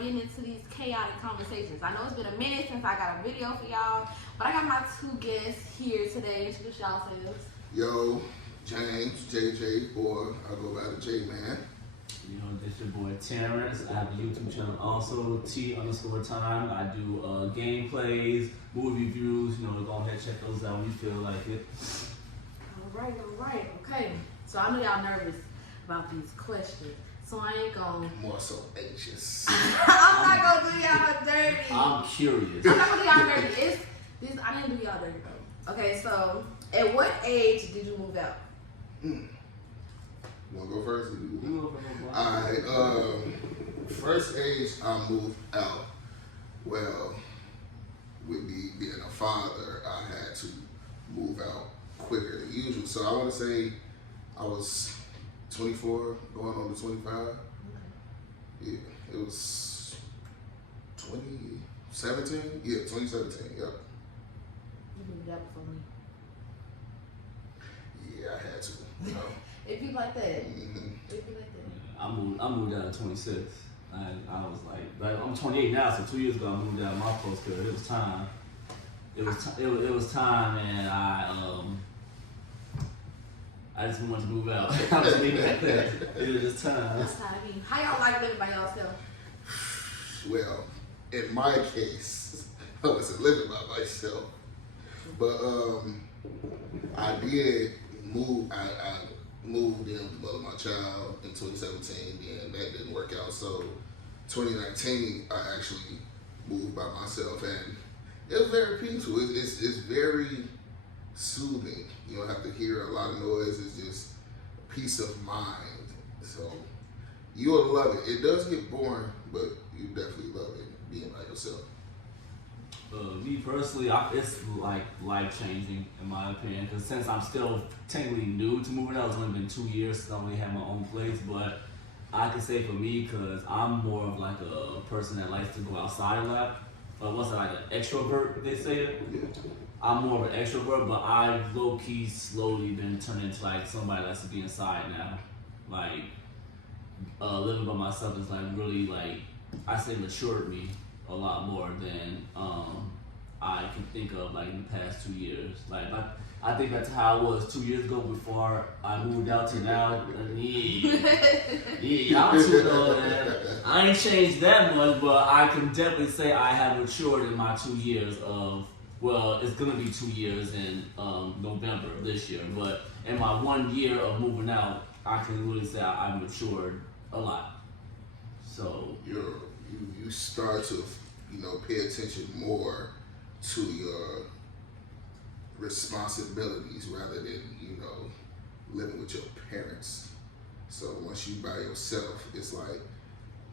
getting into these chaotic conversations. I know it's been a minute since I got a video for y'all, but I got my two guests here today. Introduce yourselves. Yo, James, JJ, or I go by the J Man. You know, this your boy Terrance. I have a YouTube channel also, T_time. I do gameplays, movie reviews. You know, go ahead and check those out when you feel like it. All right. Okay. So I know y'all nervous about these questions, so I ain't gonna. More so anxious. I'm not gonna do y'all dirty. I'm curious. I'm not gonna do y'all dirty. I didn't do y'all dirty though. Okay, so at what age did you move out? You wanna go first? Alright, first age I moved out. Well, with me being a father, I had to move out quicker than usual. So I want to say I was 24, going on to 25. Okay. Yeah, it was 2017. Yeah, 2017. Yep. You moved out before me. Yeah, I had to. You know. If you like that. Mm-hmm. If you like that. I moved out at 26. I was like I'm 28 now, so 2 years ago I moved out of my postcode. It was time. It was time, and I just wanted to move out. I was leaving it there. It was just time. That's how I mean. How y'all like living by yourself? Well, in my case, I wasn't living by myself, but I did move. I moved in with the mother of my child in 2017, and that didn't work out. So 2019, I actually moved by myself, and it was very peaceful. It's very soothing. You don't have to hear a lot of noise. It's just peace of mind. So you will love it. It does get boring, but you definitely love it being by yourself. Me personally, it's like life-changing in my opinion, because since I'm still technically new to moving out, it's only been 2 years since I only had my own place, but I can say for me, because I'm more of like a person that likes to go outside a lot, but what's like an extrovert, they say it? Yeah. I'm more of an extrovert, but I've low-key slowly been turning into like somebody that likes to be inside now. Like, living by myself is like really like, I say matured me a lot more than I can think of like in the past 2 years. Like I think that's how I was 2 years ago before I moved out to now. Yeah, I'm too old, man. I ain't changed that much, but I can definitely say I have matured in my 2 years of, well, it's gonna be 2 years in November of this year, but in my 1 year of moving out, I can really say I've matured a lot. So you start to, pay attention more to your responsibilities rather than, living with your parents. So once you by yourself, it's like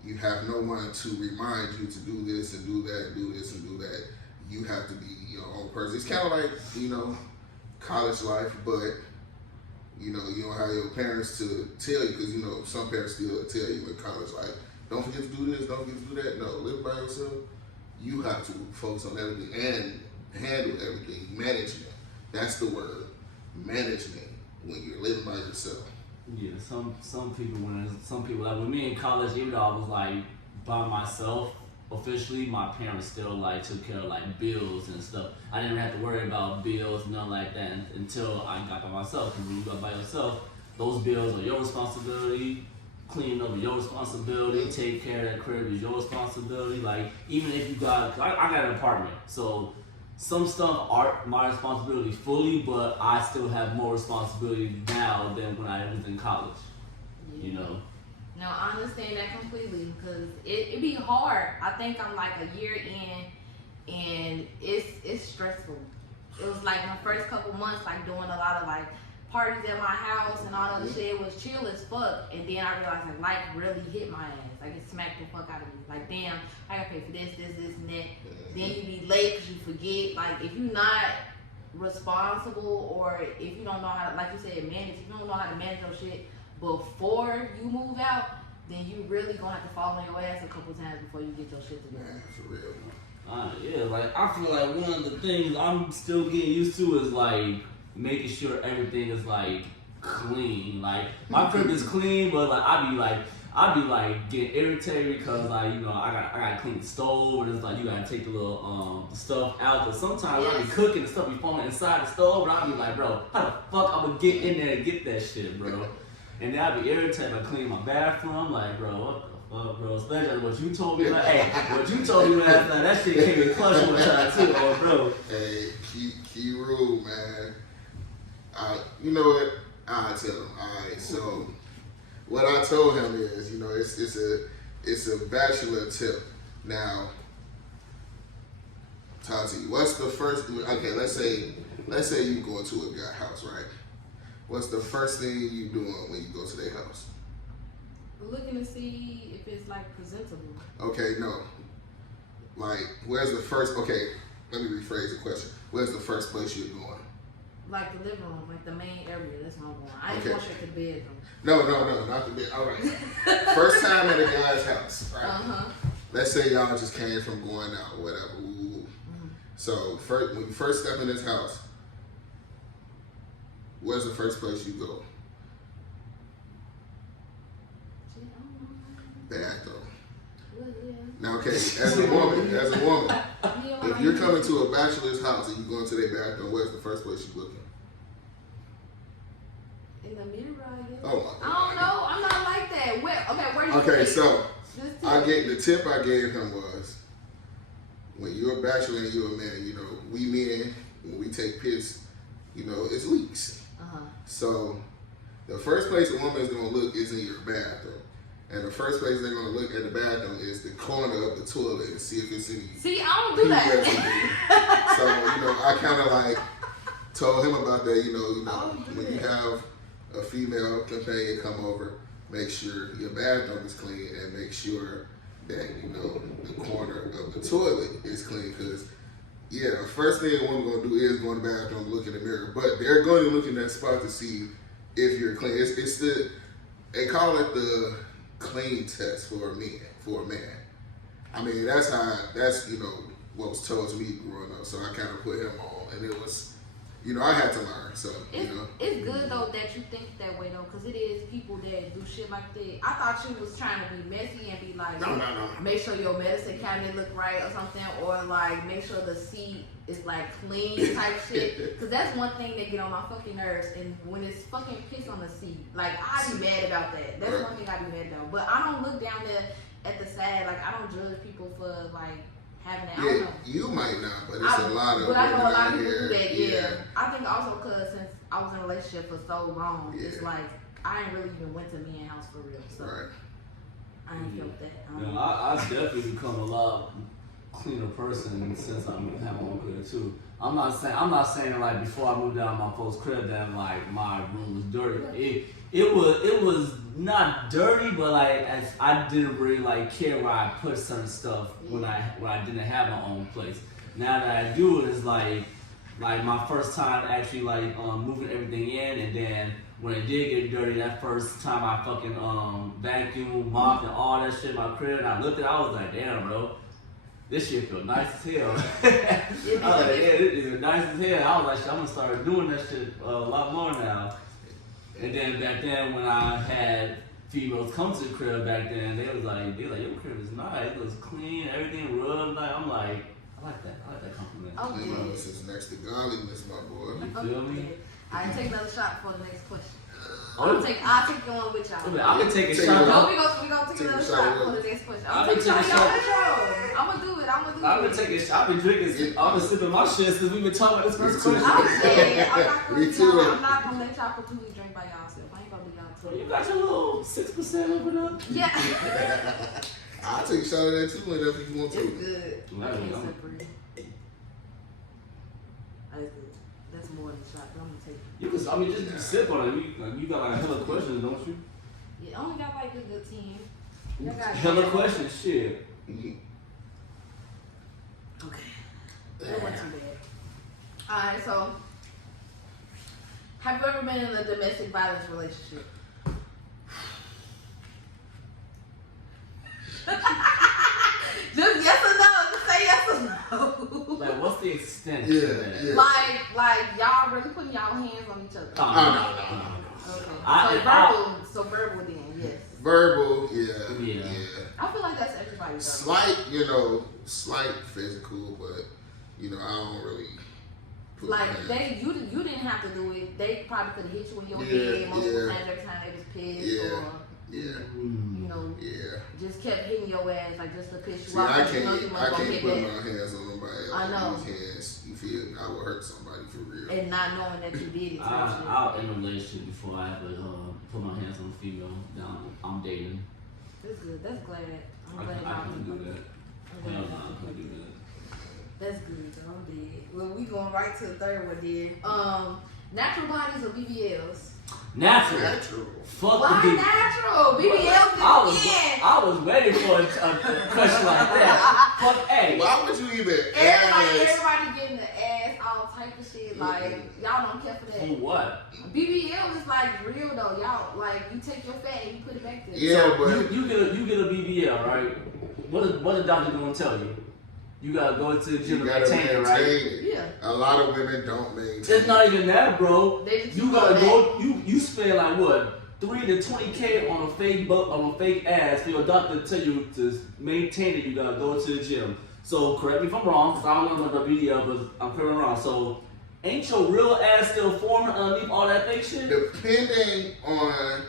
you have no one to remind you to do this and do that, do this and do that. You have to be your own person. It's kind of like, college life, but, you don't have your parents to tell you, because, some parents still tell you in college, like, don't forget to do this, don't forget to do that. No, live by yourself. You have to focus on everything and handle everything. Management. That's the word. Management when you're living by yourself. Yeah, some people like with me in college, even though I was like by myself officially, my parents still like took care of like bills and stuff. I didn't have to worry about bills, nothing like that until I got by myself. Because when you go by yourself, those bills are your responsibility. Cleaning up is your responsibility. Take care of that crib is your responsibility. Like, even if you got, I got an apartment, so some stuff aren't my responsibility fully, but I still have more responsibility now than when I was in college. Yeah. No, I understand that completely, because it be hard. I think I'm like a year in, and it's stressful. It was like my first couple months, like doing a lot of like parties at my house and all that shit was chill as fuck, and then I realized like life really hit my ass. Like it smacked the fuck out of me. Like damn, I gotta pay for this, and that. Then you be late because you forget. Like if you're not responsible, or if you don't know how to, like you said, manage. If you don't know how to manage your shit before you move out, then you really gonna have to fall on your ass a couple times before you get your shit together. Man, for real. Yeah, like I feel like one of the things I'm still getting used to is like making sure everything is like clean. Like my crib is clean, but like I'd be like getting irritated because like I gotta clean the stove and it's like you gotta take the little stuff out. But sometimes I be cooking and stuff be falling inside the stove, and I'd be like, bro, how the fuck I'm gonna get in there and get that shit, bro? And then I'd be irritated by cleaning my bathroom, like, bro, what the fuck, bro? Especially what you told me, like, hey, what you told me last night, that shit came in clutch one time too, bro. Hey, key rule, man. You know what? I tell him. Alright, so what I told him is, it's a bachelor tip. Now, Tati, what's the first? Okay, let's say you go into a guy house, right? What's the first thing you doing when you go to their house? Looking to see if it's like presentable. Okay, no. Like, where's the first? Okay, let me rephrase the question. Where's the first place you're going? Like the living room, like the main area. That's where I'm going. I ain't Okay. going straight to the bedroom. No, not the bed. All right. First time at a guy's house, right? Let's say y'all just came from going out or whatever. So when you first step in this house, where's the first place you go? Bathroom. Well, yeah. Now, okay, as a woman, if you're coming to a bachelor's house and you go into their bathroom, where's the first place you looking? In the mirror, I guess. Oh my God. I don't know. I'm not like that. Where do you Okay, think? so Just the tip I gave him was, when you're a bachelor and you're a man, we men, when we take piss, it's leaks. So the first place a woman is gonna look is in your bathroom. And the first place they're gonna look at the bathroom is the corner of the toilet and see if it's any. See, I don't do that. So I kind of like told him about that. When you have a female companion come over, make sure your bathroom is clean and make sure that the corner of the toilet is clean. Because the first thing a woman gonna do is go in the bathroom, look in the mirror, but they're going to look in that spot to see if you're clean. It's they call it the clean test for a man. I mean, that's what was told to me growing up. So I kind of put him on, and it was, I had to learn. So it's good though that you think that way though, because it is people that do shit like that. I thought you was trying to be messy and be like, no. Make sure your medicine cabinet look right or something, or like make sure the seat is like clean type shit. Because that's one thing that get on my fucking nerves. And when it's fucking piss on the seat, like I be mad about that. That's one thing I be mad about. But I don't look down there at the side. Like I don't judge people for like having that. I don't know. You might not, but it's a lot of. But I know a lot of people here. do that. Yeah. I think also because since I was in a relationship for so long, it's like I ain't really even went to men's house for real. So I ain't felt that. I definitely become a lot cleaner person since I have my own crib too. I'm not saying like before I moved out of my folks' crib that like my room was dirty. It was not dirty, but like I didn't really like care where I put certain stuff when I didn't have my own place. Now that I do, it's like my first time actually like moving everything in, and then when it did get dirty, that first time I fucking vacuumed, mopped, and all that shit in my crib, and I looked at it, I was like, damn, bro. This shit feel nice as hell. I was like, this is nice as hell. I was like, shit, I'm gonna start doing that shit a lot more now. And then back then, when I had females come to the crib back then, they was like, your crib is nice. It looks clean, everything rubbed. Like, I'm like, I like that compliment. Okay. This is next to godliness, my boy. You feel me? Alright, take another shot for the next question. I'll take one with y'all. I can take a shot. No, we gonna take another shot for the next question. I'm gonna take a shot. I'm gonna do it. I'm gonna take a shot. I've been drinking. I've been sipping my shit since we've been talking about this first question. I'm not gonna let y'all completely drink by yourself. I ain't gonna do y'all too. You got your little 6% over there. Yeah. I'll take a shot of that too whenever you want to. It's good. That's more than a shot, but I'm gonna take it. You can, just sip on it. You got like a hella questions, don't you? Yeah, only got like a good 10. Hella questions, shit. Okay. That wasn't too bad. Alright, so have you ever been in a domestic violence relationship? Just yes or no. Just say yes or no. Like, what's the extent? Yeah. Like y'all really putting y'all hands on each other. No. Okay. So verbal then, yes. Verbal, Yeah. I feel like that's everybody though. Slight physical, but I don't really. Put Like my hands. you didn't have to do it. They probably could have hit you in your head multiple times every time they was pissed or just kept hitting your ass like just to piss you See, off. I 'cause you know you can't must gonna put get my back. hands on nobody else. I know. These hands, you feel me? I would hurt somebody for real. And not knowing that you did it. I'll end a relationship before I ever put my hands on a female that I'm dating. That's good. That's glad. I'm glad I couldn't do that. Hell no, I couldn't do that. That's good. Though. I'm dead. Well, we going right to the third one then. Natural bodies or BBLs? Natural. Fuck Why the natural? BBLs is skin. I was waiting for a question like that. Fuck, hey. Why would you even Everybody getting the ass, all type of shit. Like, y'all don't care for that. For what? BBL is like real though. Y'all, like, you take your fat and you put it back there. Yeah, So but you get a BBL, right? What the doctor gonna tell you? You gotta go to the gym you and gotta maintain it, right? Yeah. A lot of women don't maintain. It's not even that, bro. They just You gotta go. You spend like what, 3 to 20K on a fake ass for your doctor to tell you to maintain it. You gotta go to the gym. So correct me if I'm wrong, because I don't know about the BBL, but I'm correct wrong. So ain't your real ass still forming underneath all that fake shit? Depending on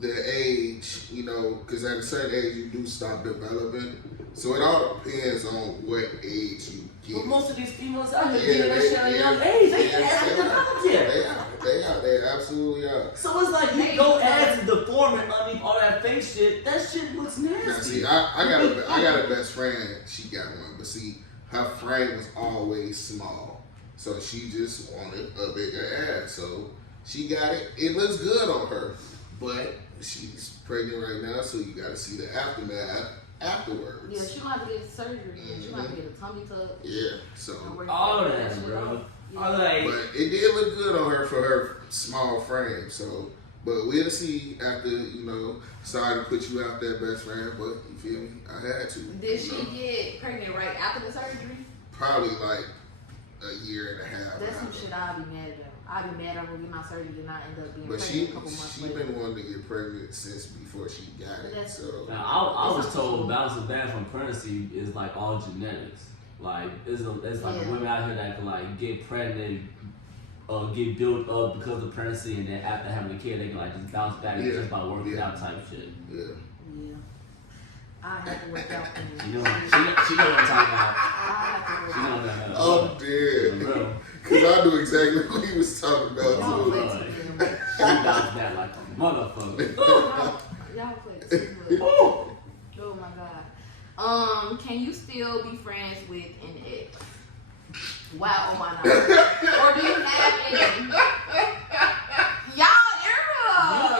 the age, because at a certain age you do stop developing. So it all depends on what age you get. But most of these females out here getting that shit at a young age. They haven't developed yet. They absolutely are. So it's like you go ass and deforming underneath all that fake shit. That shit looks nasty. Now, see, I got a best friend. She got one, but see, her frame was always small, so she just wanted a bigger ass. So she got it. It looks good on her, but she's pregnant right now, so you got to see the aftermath afterwards. Yeah, she gonna have to get surgery. She gonna have to get a tummy tuck. Yeah, so. All that, bro. Yeah. I like. But it did look good on her for her small frame. So, but we'll see after starting to put you out there, best friend. But you feel me? I had to. Did she get pregnant right after the surgery? Probably like a year and a half. That's some shit I'll be mad at. I'll be mad I will get my surgery and not end up being But pregnant a couple months she later. been wanting to get pregnant since before she got it. So Now, I was told bouncing back from pregnancy is like all genetics. Like it's like women out here that can like get pregnant or get built up because of pregnancy, and then after having a kid they can like just bounce back and just by working out type shit. Yeah. I have to work out for me. She know what I'm talking about. I have to She work know out. what I'm talking I'm about. dead. For real. Because I knew exactly what he was talking about Y'all too. play too much. She bounced back like a motherfucker. Y'all play too much. Oh my god. Can you still be friends with an ex? Why or why not? Or do you have any? Y'all,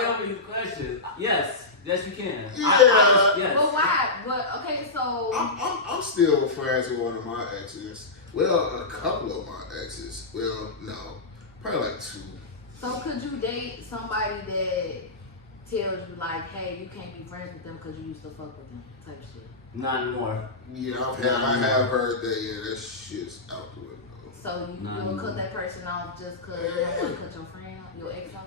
You ask me these questions. Yes, you can. Yeah. Yes. But why? But okay, so I'm still friends with one of my exes. Well, a couple of my exes. Well, no, probably like 2. so could you date somebody that tells you like, hey, you can't be friends with them because you used to fuck with them, type shit? Not anymore. Yeah, I have heard that. Yeah, that shit's out the window. So you will cut that person off just because you don't want to cut your friend off, your ex off?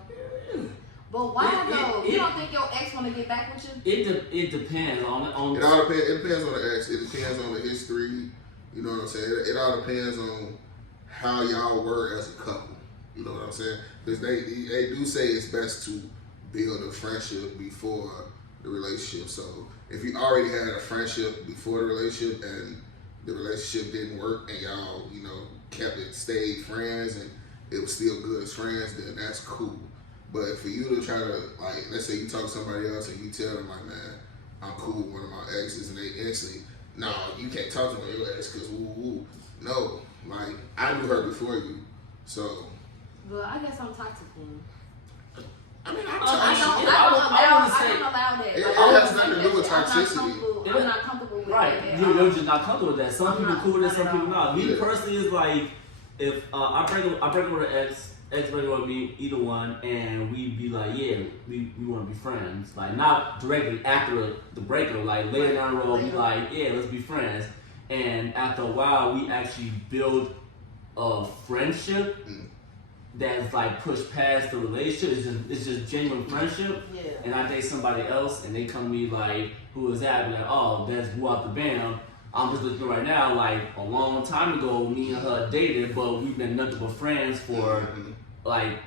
But why though? You don't think your ex want to get back with you? It depends on It all depends. It depends on the ex. It depends on the history. You know what I'm saying? It all depends on how y'all were as a couple. You know what I'm saying? Because they do say it's best to build a friendship before the relationship. So if you already had a friendship before the relationship and the relationship didn't work and y'all stayed friends and it was still good as friends, then that's cool. But for you to try to, like, let's say you talk to somebody else and you tell them, like, man, I'm cool with one of my exes, and they instantly, no, you can't talk to your ex because woo. No, like, I knew her before you, so. Well, I guess I'm toxic then. I mean, I don't allow that. It Like, has nothing to do with I'm toxicity. not comfortable with right. that. You're just not comfortable with that. Some people cool with it, some people not. Me Yeah. personally is like, if I break up with an ex break up with me, either one, and we be like, yeah, we want to be friends. Like, not directly after the breakup, like later down the road, be like, yeah, let's be friends. And after a while, we actually build a friendship. that's like pushed past the relationship. It's just genuine friendship. Yeah. And I date somebody else, and they come to me like, "Who is that?" Be like, "Oh, that's who out the band." I'm just looking right now. Like a long time ago, me and her dated, but we've been nothing but friends for like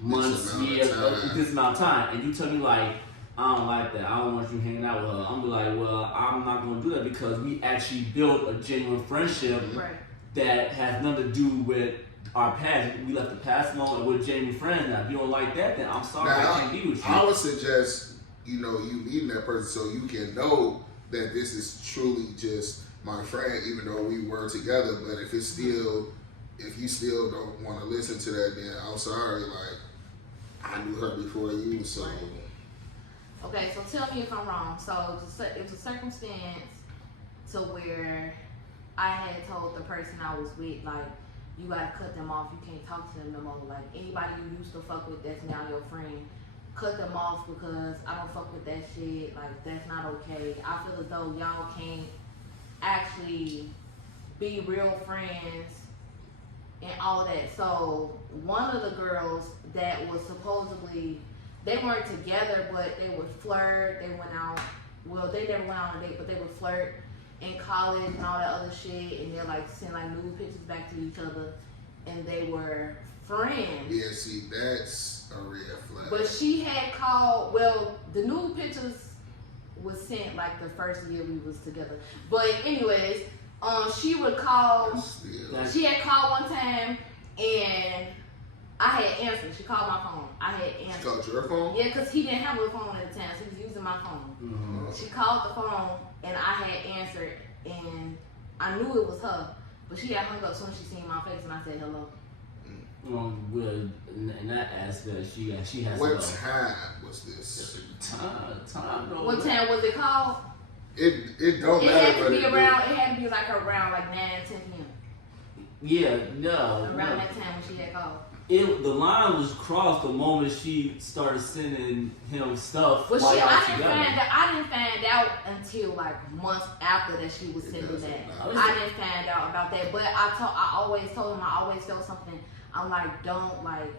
months, years, this amount of time. And you tell me like, I don't like that. I don't want you hanging out with her. I'm be like, well, I'm not gonna do that because we actually built a genuine friendship that has nothing to do with our past. We left the past alone and we're genuine friends now. If you don't like that, then I'm sorry, I can't be with you. I would suggest, you know, you meeting that person so you can know that this is truly just my friend, even though we were together. But if it's still, if you still don't want to listen to that, then I'm sorry. Like, I knew her before you, so. Okay, so tell me if I'm wrong. So it was a circumstance to where I had told the person I was with, like, you gotta cut them off. You can't talk to them no more. Like, anybody you used to fuck with that's now your friend, cut them off because I don't fuck with that shit. Like, that's not okay. I feel as though y'all can't actually be real friends and all that. So one of the girls that was supposedly, they weren't together, but they would flirt. They went out. Well, they never went out on a date, but they would flirt in college and all that other shit. And they're like send like nude pictures back to each other, and they were friends. Yeah, see, that's a red flag. But she had called. Well, the nude pictures was sent like the first year we was together. But anyways, she would call. She had called one time, and I had answered. She called my phone. I had answered. She called your phone? Yeah, because he didn't have a phone at the time, so he was using my phone. Mm-hmm. She called the phone, and I had answered, and I knew it was her. But she had hung up as soon as she seen my face, and I said hello. Well, in that aspect, she has. What time was this? Time. No, what time was it called? It don't It matter. had to be around. It had to be like around like 9, 10 p.m. Yeah, no. Around that time when she had called. The line was crossed the moment she started sending him stuff. Well, while y'all I didn't find out until like months after that she was sending that. I didn't find out about that, but I always told him, I always felt something. I'm like, don't, like,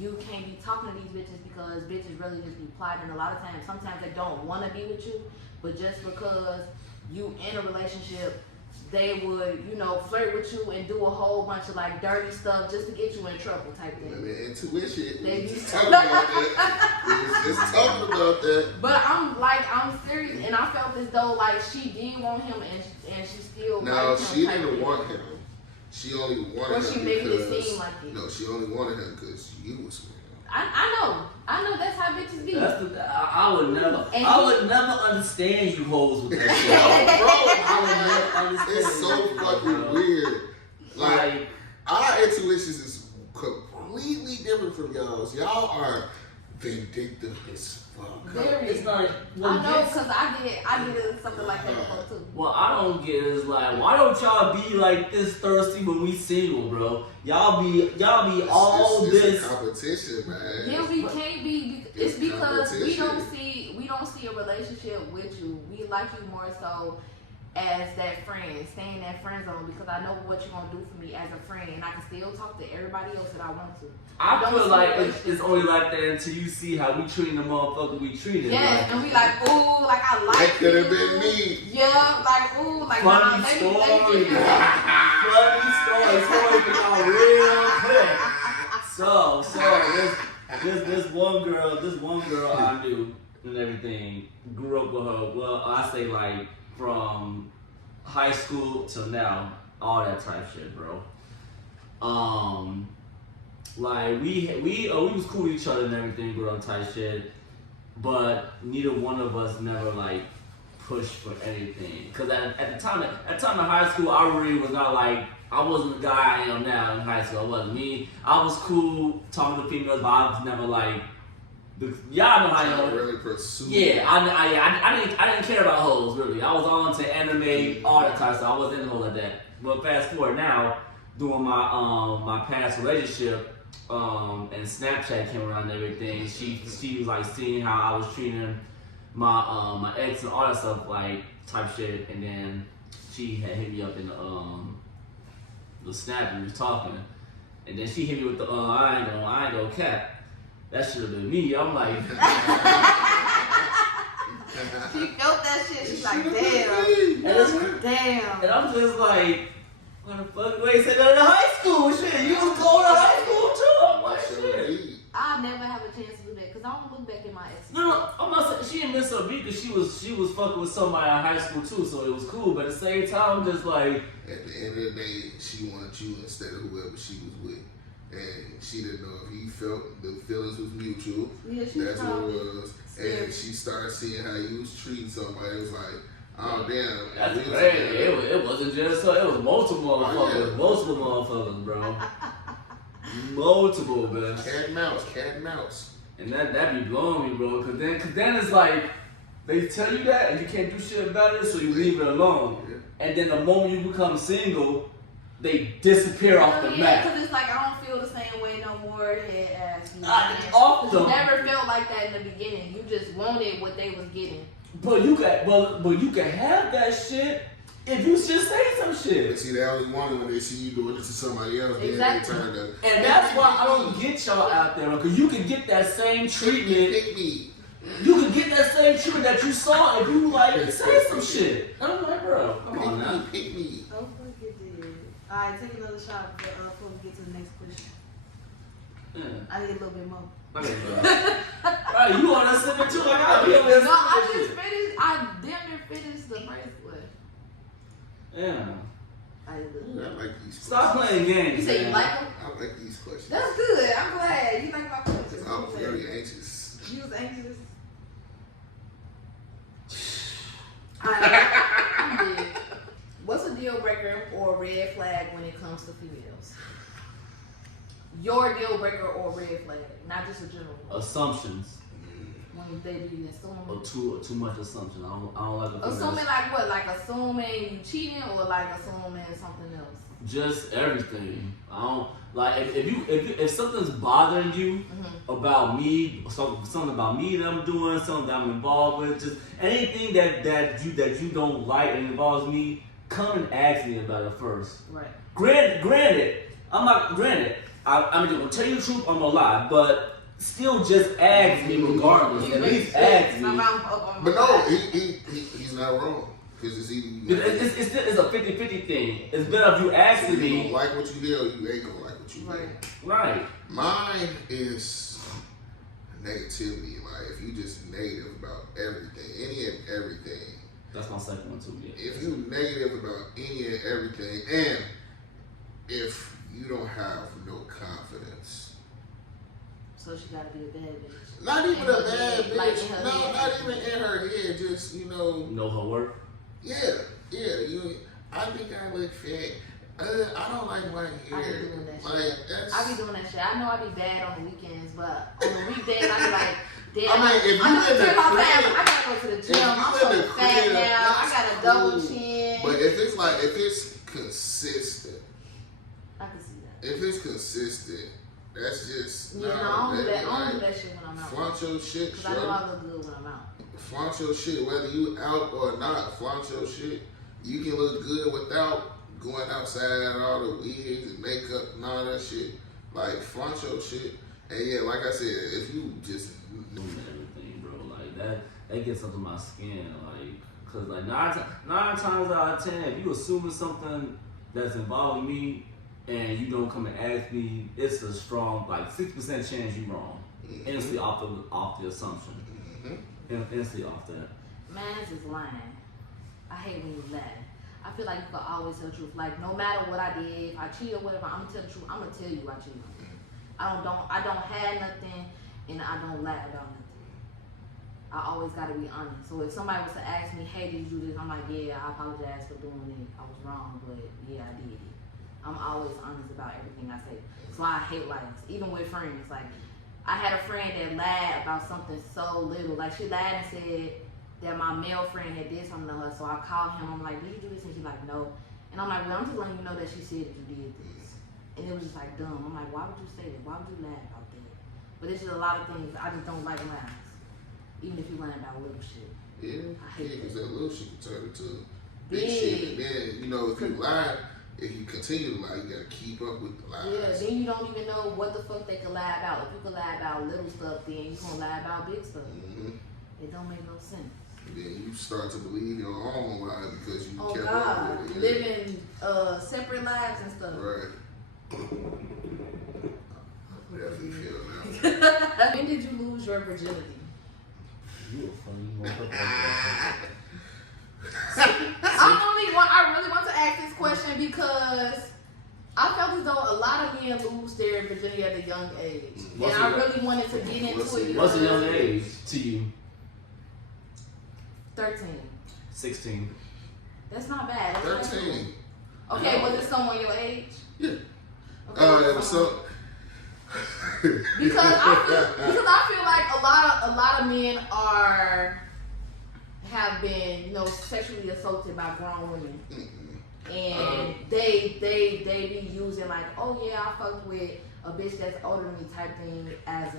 you can't be talking to these bitches because bitches really just be plotting. A lot of times, sometimes they don't want to be with you, but just because you in a relationship, they would, you know, flirt with you and do a whole bunch of like dirty stuff just to get you in trouble type thing. I mean, intuition. They We was be- just talking about that. We was just talking about that. But I'm serious, and I felt as though like she did want him, and she still No, liked him she type didn't thing. want him. She only wanted Or him she made because it seem like it. No, she only wanted him because you was with him. I know that's how bitches be. I would never understand you hoes with that shit. I would never understand. It's so fucking weird. Like, our intuitions is completely different from y'all's. Y'all are vindictive as fuck. Very. It's like, I know, because I did something like that before too. What I don't get is like, why don't y'all be like this thirsty when we single, bro? Y'all be all it's this. a competition, man. Yeah, we can't be. It's It's because we competition. don't see a relationship with you. We like you more so as that friend, stay in that friend zone because I know what you're gonna do for me as a friend, and I can still talk to everybody else that I want to. I Don't feel see like relationship. it's only like that until you see how we treating the motherfucker we treated. Yes, like, and we like, ooh, like I like That could have you. been me. Yeah, like ooh, like funny nah, let me get that. story get on real quick. So this one girl I knew and everything, grew up with her. Well, I say like from high school till now, all that type shit, bro. Like we was cool with each other and everything, bro, type shit. But neither one of us never like pushed for anything. Cause at the time in high school, I really was not like, I wasn't the guy I am now in high school. I wasn't me. I was cool talking to females, but I was never like, y'all know how I am. Really pursue. Yeah, I didn't care about hoes really. I was on to anime, all that type of stuff. I wasn't into hoes like that. But fast forward now, doing my past relationship, and Snapchat came around and everything. She was like seeing how I was treating my ex and all that stuff, like type shit, and then she had hit me up in the Snap and we was talking, And then she hit me with the, I ain't gonna cap. That should have been me. I'm like, She felt that shit. She's like, damn. Damn. and I'm just like, what the fuck? Wait, said that in high school, shit. You was going to high school too. I'm like, shit. I'll never have a chance to do that because I don't look back at my ex. No, I'm not saying she didn't miss her beat because she was fucking with somebody in high school too, so it was cool. But at the same time, I'm just like, at the end of the day, she wanted you instead of whoever she was with. And she didn't know if he felt the feelings was mutual. Yeah, That's what it was. And she started seeing how you was treating somebody. It was like, oh damn. that's crazy. It wasn't just her. It was multiple motherfuckers. Yeah. Multiple motherfuckers, bro. Multiple, man. Cat and mouse. And that be blowing me, bro. Cause then it's like they tell you that and you can't do shit about it, so you leave it alone. Yeah. And then the moment you become single, they disappear off the map. Because it's like I don't feel the same way no more. Head ass. You never felt like that in the beginning. You just wanted what they was getting. But you can have that shit if you just say some shit. But see, they only want it when they see you doing it to somebody else. Exactly. Then they turn to, And that's why I don't get y'all out there, because you can get that same treatment. pick me. You can get that same treatment that you saw if you like say some shit. I'm like, bro, come on now. Pick me. Oh, fuck it did. Alright, take another shot before we get to the next question. Yeah. I need a little bit more. Okay, bro. Right, you want to sip it too? Like, I'll be over there No, I sipping just shit. finished. I damn near finished the first one. Yeah. I did. I like these Stop questions. playing games. You say you man. like them? I like these questions. That's good. I'm glad. You like my questions. I'm very anxious. You was anxious? Alright, I'm dead. What's a deal breaker or red flag when it comes to females? Your deal breaker or red flag, not just a general one. Assumptions. When they be assuming. Or too much assumption. I don't like the Assuming like what? Like assuming you cheating or like assuming something else? just everything. I don't like if something's bothering you about me, something about me that I'm doing, something that I'm involved with, just anything that you don't like and involves me, come and ask me about it first. Right. Granted, I'm gonna tell you the truth, I'm gonna lie, but still just ask me regardless. At least ask me. But no, he's not wrong. Because it's either you It's a 50-50 thing. It's better if you ask you me. don't like what you did or you ain't gonna like what you did. Right. Mine is negativity. Like if you just negative about everything, any and everything. That's my second one too. Yeah. If you negative about any and everything, and if you don't have no confidence. So she gotta be a bad bitch. Not even a bad bitch. Like in her No, head. not even in her head. Just Know her worth. Yeah. I think I look fat. I don't like my hair. I be doing that Like shit. that's. I be doing that shit. I know I be bad on the weekends, but on the weekdays I be like, damn. I mean, if you I in the crib- I gotta go to the gym. you I'm in so the fat crib, now. I that's got a double cool. chin. But if it's consistent, I can see that. if it's consistent, that's just Yeah, no, I don't do that. I don't do that shit when I'm out. Flaunt your shit, Because I know I look good when I'm out. flaunt your shit, whether you out or not. Flaunt your shit. You can look good without going outside, all the wigs and makeup and all that shit. Like flaunt your shit. And yeah, like I said, if you just Doing everything, bro. Like that gets under my skin. Like, cause like nine times out of 10, if you assuming something that's involving me and you don't come and ask me, it's a strong like 6% chance you wrong. Instantly off the assumption. Instantly off that. Man's is lying. I hate when you lie. I feel like you can always tell the truth. Like no matter what I did, if I cheat or whatever, I'm gonna tell the truth. I'm gonna tell you I cheated. I don't have nothing, and I don't lie about nothing. I always gotta be honest. So if somebody was to ask me, hey, did you do this? I'm like, yeah, I apologize for doing it. I was wrong, but yeah, I did it. I'm always honest about everything I say. So I hate lies, even with friends. Like I had a friend that lied about something so little. Like she lied and said that my male friend had did something to her. So I called him. I'm like, did you do this? And she's like, no. And I'm like, well, I'm just letting you know that she said that you did this. And it was just like dumb. I'm like, why would you say that? Why would you lie about that? But it's just a lot of things. I just don't like lies. Even if you lie about little shit. yeah, I hate because that little shit can turn into Big. big shit. And then if you lie, if you continue to lie, you gotta keep up with the lies. Yeah, then you don't even know what the fuck they can lie about. If you can lie about little stuff, then you gonna lie about big stuff. It don't make no sense. And then you start to believe your own lie because you kept God, up with it. living separate lives and stuff. Right. I definitely feel now. When did you lose your virginity? You a funny motherfucker. I really want to ask this question because I felt as though a lot of men lose their virginity at a young age. And I really wanted to get into it. What's a young age to you? 13. 16. That's not bad. That's 13. Okay, was it someone your age? Yeah. Okay, So. because I feel like a lot of men have been sexually assaulted by grown women, and they be using like, oh yeah, I fucked with a bitch that's older than me type thing as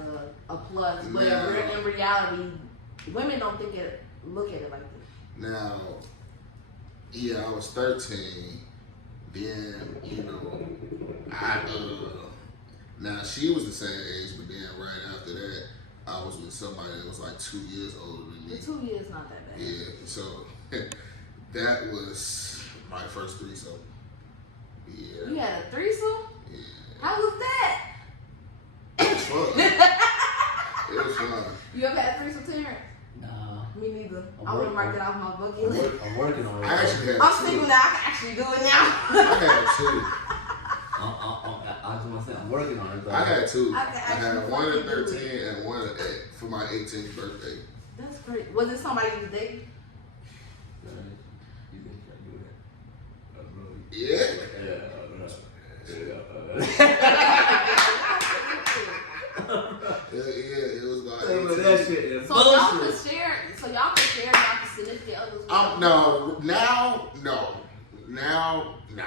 a plus, but in reality, women don't look at it like that. Now, yeah, I was 13. Then now she was the same age, but then right after that, I was with somebody that was like 2 years older than me. The 2 years not that bad. Yeah, so that was my first threesome. Yeah. You had a threesome? Yeah. How was that? It was fun. It was fun. You ever had a threesome, Terrance? Nah. Me neither. I wouldn't mark it off my bucket list. I'm working on it. I actually had I'm two. single now. I can actually do it now. I had two. I just want to say I'm working on it. Though. I had two. I I can had actually one at fucking do 13 and one for my 18th birthday. That's great. Was it somebody you was dating? You think I do that? Yeah. Yeah, it was like 18. That shit is So y'all could bullshit. share. So y'all could share y'all significant others. No, now, no. Now, no.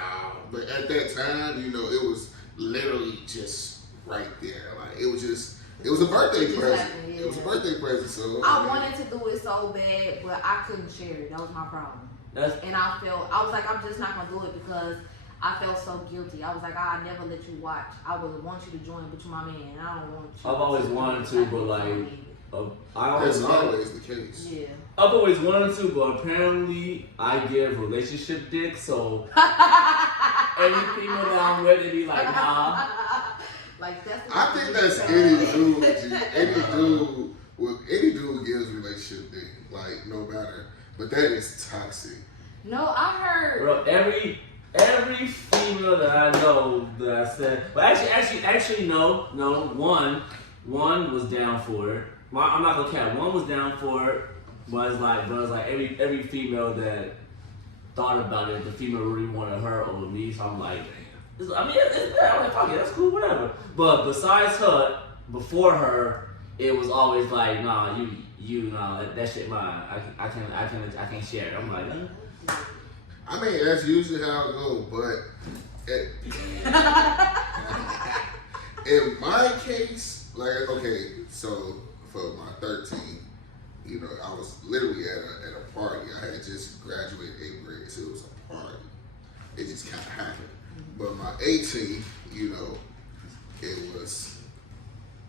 But at that time, it was literally just right there. Like, it was a birthday present. Exactly, yeah. It was a birthday present, so. I wanted to do it so bad, but I couldn't share it. That was my problem. And I was like, I'm just not gonna do it because I felt so guilty. I was like, I never let you watch. I would want you to join, but you're my man. And I don't want you. I've always wanted to, but like, That's always the case. Yeah. I've always wanted to, but apparently I give relationship dick, so every female that I'm ready to be like, nah. Like that's. I think that's any dude. Any dude gives relationship dick, like no matter. But that is toxic. No, I heard. Bro, every female that I know that I said, but actually no, one was down for it. I'm not gonna cap. One was down for it, but it's like every female that thought about it, the female really wanted her over me. So I'm like, it's bad. I'm like, fuck it, that's cool, whatever. But besides her, before her, it was always like, nah, nah, that shit mine. I can't share it. I'm like, I mean, that's usually how it goes, but in my case, like, okay, so for my 13, I was literally at a party. I had just graduated 8th grade, so it was a party. It just kind of happened. But my 18, it was,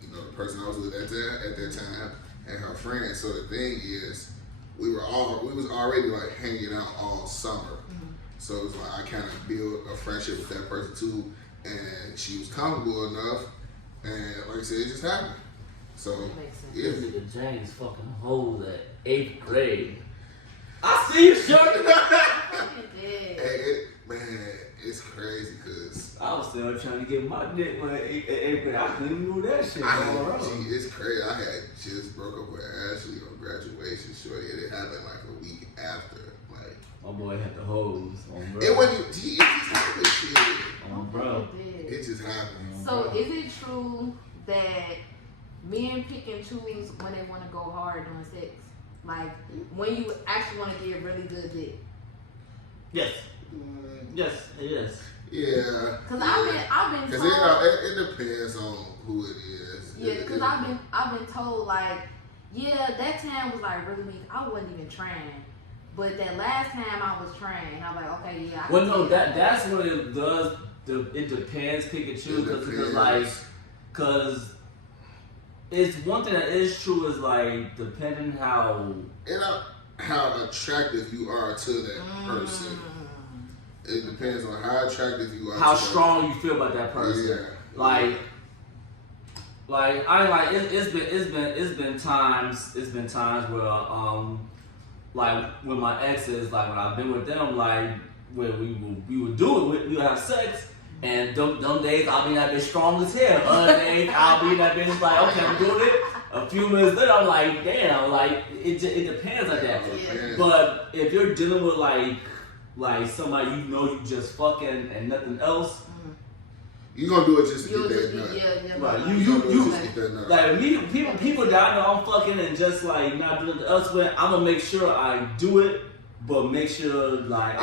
the person I was with at that time and her friend. So the thing is, we was already like hanging out all summer. So it was like I kind of built a friendship with that person too, and she was comfortable enough, and like I said, it just happened. So yeah. Nigga James fucking hoes at 8th grade. I see you, shorty. Man, it's crazy because I was still trying to get my dick when at 8th grade. I couldn't even do that shit. It's crazy. I had just broke up with Ashley on graduation, shorty, and it happened like a week after. Like my boy had the hose on, bro. It wasn't. It just happened. Shit. On, bro. It just happened. So is it true that men pick and choose when they want to go hard during sex? Like when you actually want to get really good dick? Yes. Yes, it is. Yeah. Cause I've been Cause told. it depends on who it is. Yeah, cause I've been told like, yeah, that time was like really weak. I wasn't even trying, But that last time I was trying, I was like, okay, yeah. Well, no, that's what it does. It depends, pick and choose, because it's one thing that is true is like depending how attractive you are to that person. It depends on how attractive you are. How strong you feel about that person. Yeah. Like I like it's been times where like with my exes, like when I've been with them, like where we would do it, we would have sex, and them days I'll be that bitch strong as hell. Other days I'll be that bitch like, okay, I'm doing it. A few minutes later, I'm like, damn, like it depends like that. Yeah. But if you're dealing with like somebody you know you just fucking and nothing else. You gonna do it just to get that nut. Yeah, right. You like me, people that I know I'm fucking and just like not doing it elsewhere. I'm gonna make sure I do it, but make sure like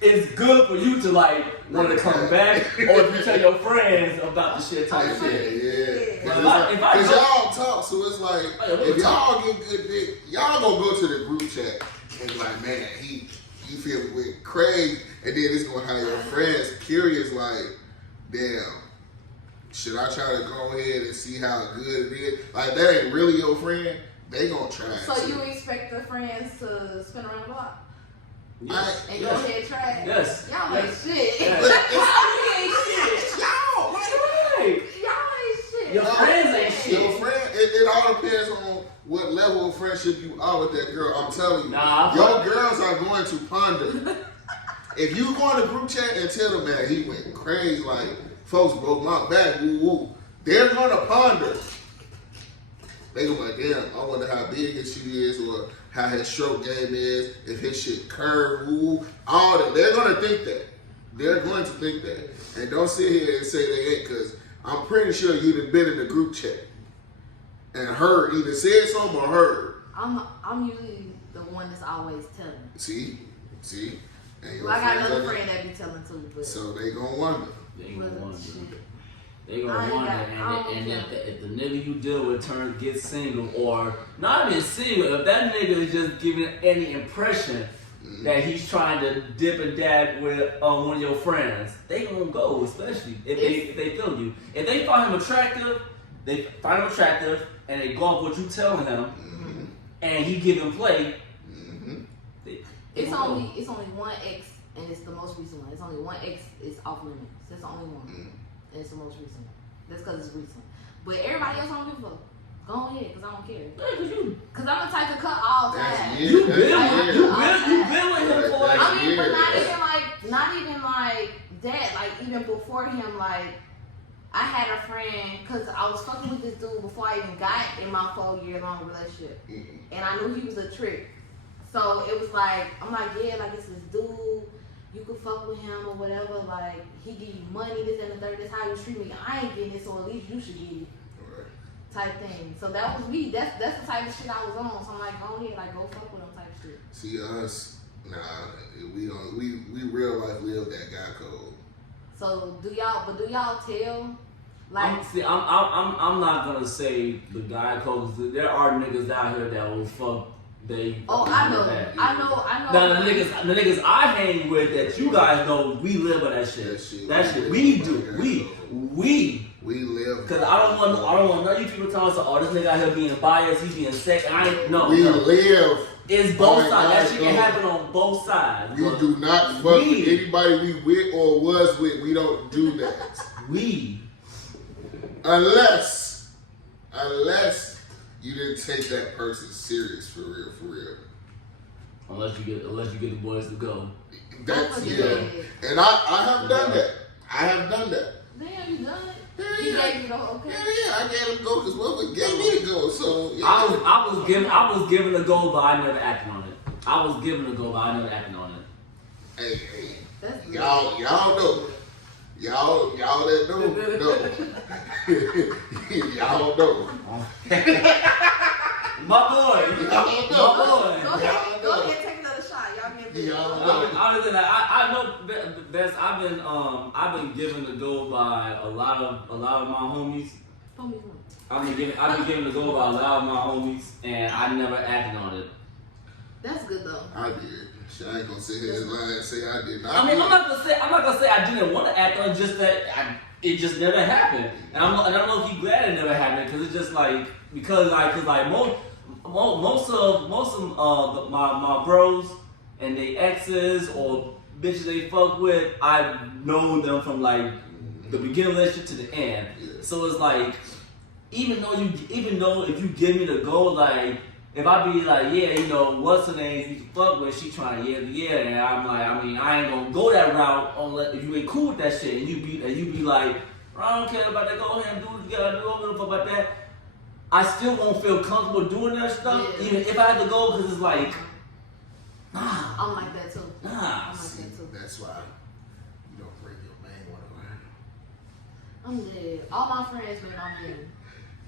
it's good for you to like want to come back, or if you tell your friends about the shit type shit. Yeah. Because y'all talk, so it's like if y'all get good dick, y'all gonna go to the group chat and be like, man, you feel with Craig, and then it's gonna have your friends curious like, damn, should I try to go ahead and see how good it is? Like, that ain't really your friend. They gonna try. So you expect the friends to spin around the block? Yes. And go ahead and try it? Yes. Y'all ain't shit. Yes. Y'all ain't shit. Y'all, Right. Y'all ain't shit. Your friends ain't shit. Your friend, it all depends on what level of friendship you are with that girl. I'm telling you, Nah, your girls are going to ponder. If you go in the group chat and tell them that he went crazy, like, folks broke my back, woo woo, they're gonna ponder. They gonna be like, damn, I wonder how big his shit is, or how his stroke game is, if his shit curved, woo, all that. They're gonna think that. They're going to think that. And don't sit here and say they ain't, because I'm pretty sure you'd have been in the group chat and heard, either said something or heard. I'm usually the one that's always telling. See? And Well, I got another friend that be telling too. But so they gonna wonder. They gonna wonder. They gonna wonder, and if the nigga you deal with gets single, or not even single, if that nigga is just giving any impression that he's trying to dip and dab with one of your friends, they gonna go, especially if they feel you. If they find him attractive, and they go off what you telling him, and he give him play. It's only one ex, and it's the most recent one. It's only one ex is off limits. That's the only one. And it's the most recent. That's because it's recent. But everybody else I don't give a fuck. Go ahead, because I don't care. Because I'm the type to cut all time. You been with him for like I mean, but not even like that. Like, even before him, like, I had a friend, because I was fucking with this dude before I even got in my 4-year-long relationship. And I knew he was a trick. So it was like, I'm like, yeah, like, it's this dude, you could fuck with him or whatever, like, he give you money, this and the third, this how you treat me, I ain't getting it, so at least you should get it, type thing. So that was me, that's the type of shit I was on, so I'm like, go ahead, like, go fuck with him type shit. See, us, we real life live that guy code. So do y'all tell, like, I'm not gonna say the guy code, because there are niggas out here that will fuck. I know. Now the niggas I hang with that you guys know, we live by that shit. That shit we do. We live. Cause I don't want none of you people telling us, oh, this nigga out here being biased, he being sick. We live. It's both sides. That shit can happen on both sides. We do not fuck with anybody we with or was with. We don't do that. Unless you didn't take that person serious for real. Unless you get the boys to go. That's And I have done that. Damn, you done it? He gave you the okay. Yeah, I gave him to go because what gave me to go. So yeah. I was given a go, but I never acted on it. I was given a go, but I never acted on it. Hey, y'all know. Y'all that know. Y'all know. My boy. Go ahead, take another shot. I know best. I've been given the go by a lot of my homies. I've been given the go by a lot of my homies, and I never acted on it. That's good though. I did. Shit, I ain't gonna sit here and lie and say I did not. I mean, I'm not gonna say I didn't want to act on, just that it just never happened, and I don't know if you glad it never happened, because it's just like because most of my bros and they exes or bitches they fuck with, I've known them from like the beginning of the relationship to the end. So it's like, even though if you give me the go, like if I be like, yeah, you know, what's her name you can fuck with, she trying to yeah, and I'm like, I mean, I ain't gonna go that route unless if you ain't cool with that shit, and you be like, I don't care about that, go ahead and do what you gotta do, I don't give a fuck about that. I still won't feel comfortable doing that stuff, even if I had to go, because it's like, nah. I'm like that too. Nah. I'm like that too. That's why you don't bring your main one around. I'm dead. All my friends been on me.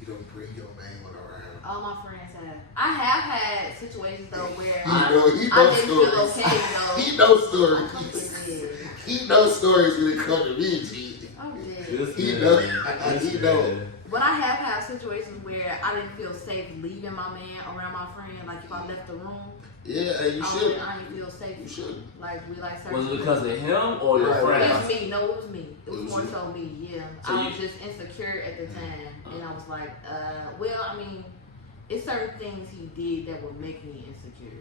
You don't bring your main one around. All my friends have. I have had situations though where He I knows didn't feel stories. okay though. He knows stories. I'm dead. He knows stories when it comes to me, G. I'm dead. He knows. He knows. But I have had situations where I didn't feel safe leaving my man around my friend. Like if I left the room, Yeah, and you should. I didn't feel safe. You should. Like we like certain Was it people. because of him or your Right, friends? It was me. No, it was me. It was It was more you? so me. Yeah, So I was just insecure at the time, and I was like, well, I mean, it's certain things he did that would make me insecure.